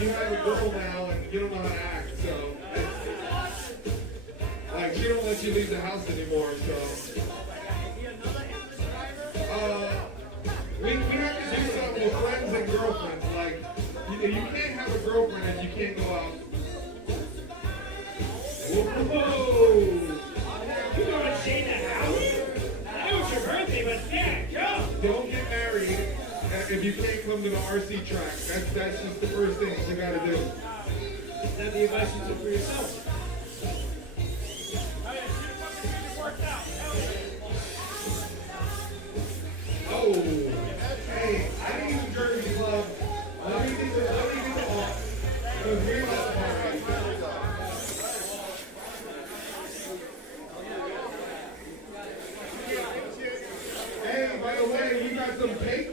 you have a girl now and you don't know how to act, so. Like, she don't let you leave the house anymore, so. We have to do something with friends and girlfriends. Like, you can't have a girlfriend if you can't go out. Whoa! You going to stay in the house? I know it's your birthday, but yeah, go. Don't get married if you can't come to the RC track. That's just the first thing you gotta do. Is that the advice you took for yourself? Oh, hey, I didn't use Jersey Club. Let me get the off. Because we're not the party. Hey, by the way, we got some cake.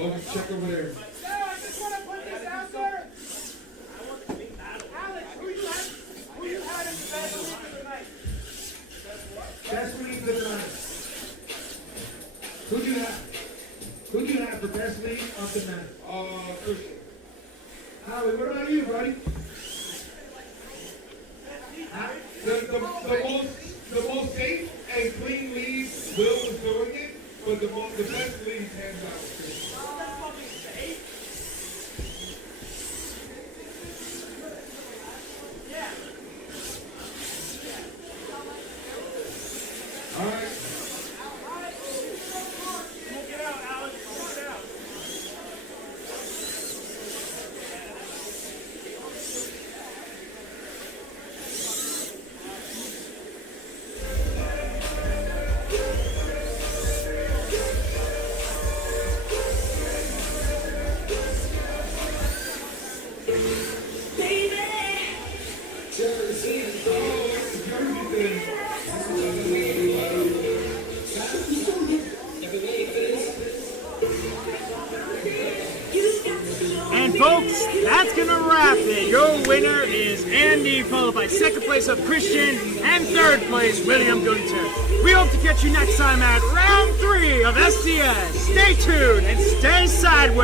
Oh, check over there. I just want to put this out there. Alex, who you had as the best league of the night? Best league of the night. Who'd you have? Who'd you have for best league of the night? Christian. Howie, what about you, buddy? The most safe and clean lead, Will was doing it, but the best lead hands out was Christian. All right. Get out, Alex. Get out. folks, that's gonna wrap it. Your winner is Andy, followed by second place of Christian, and third place, William Gunter. We hope to catch you next time at round 3 of SDS. Stay tuned and stay sideways.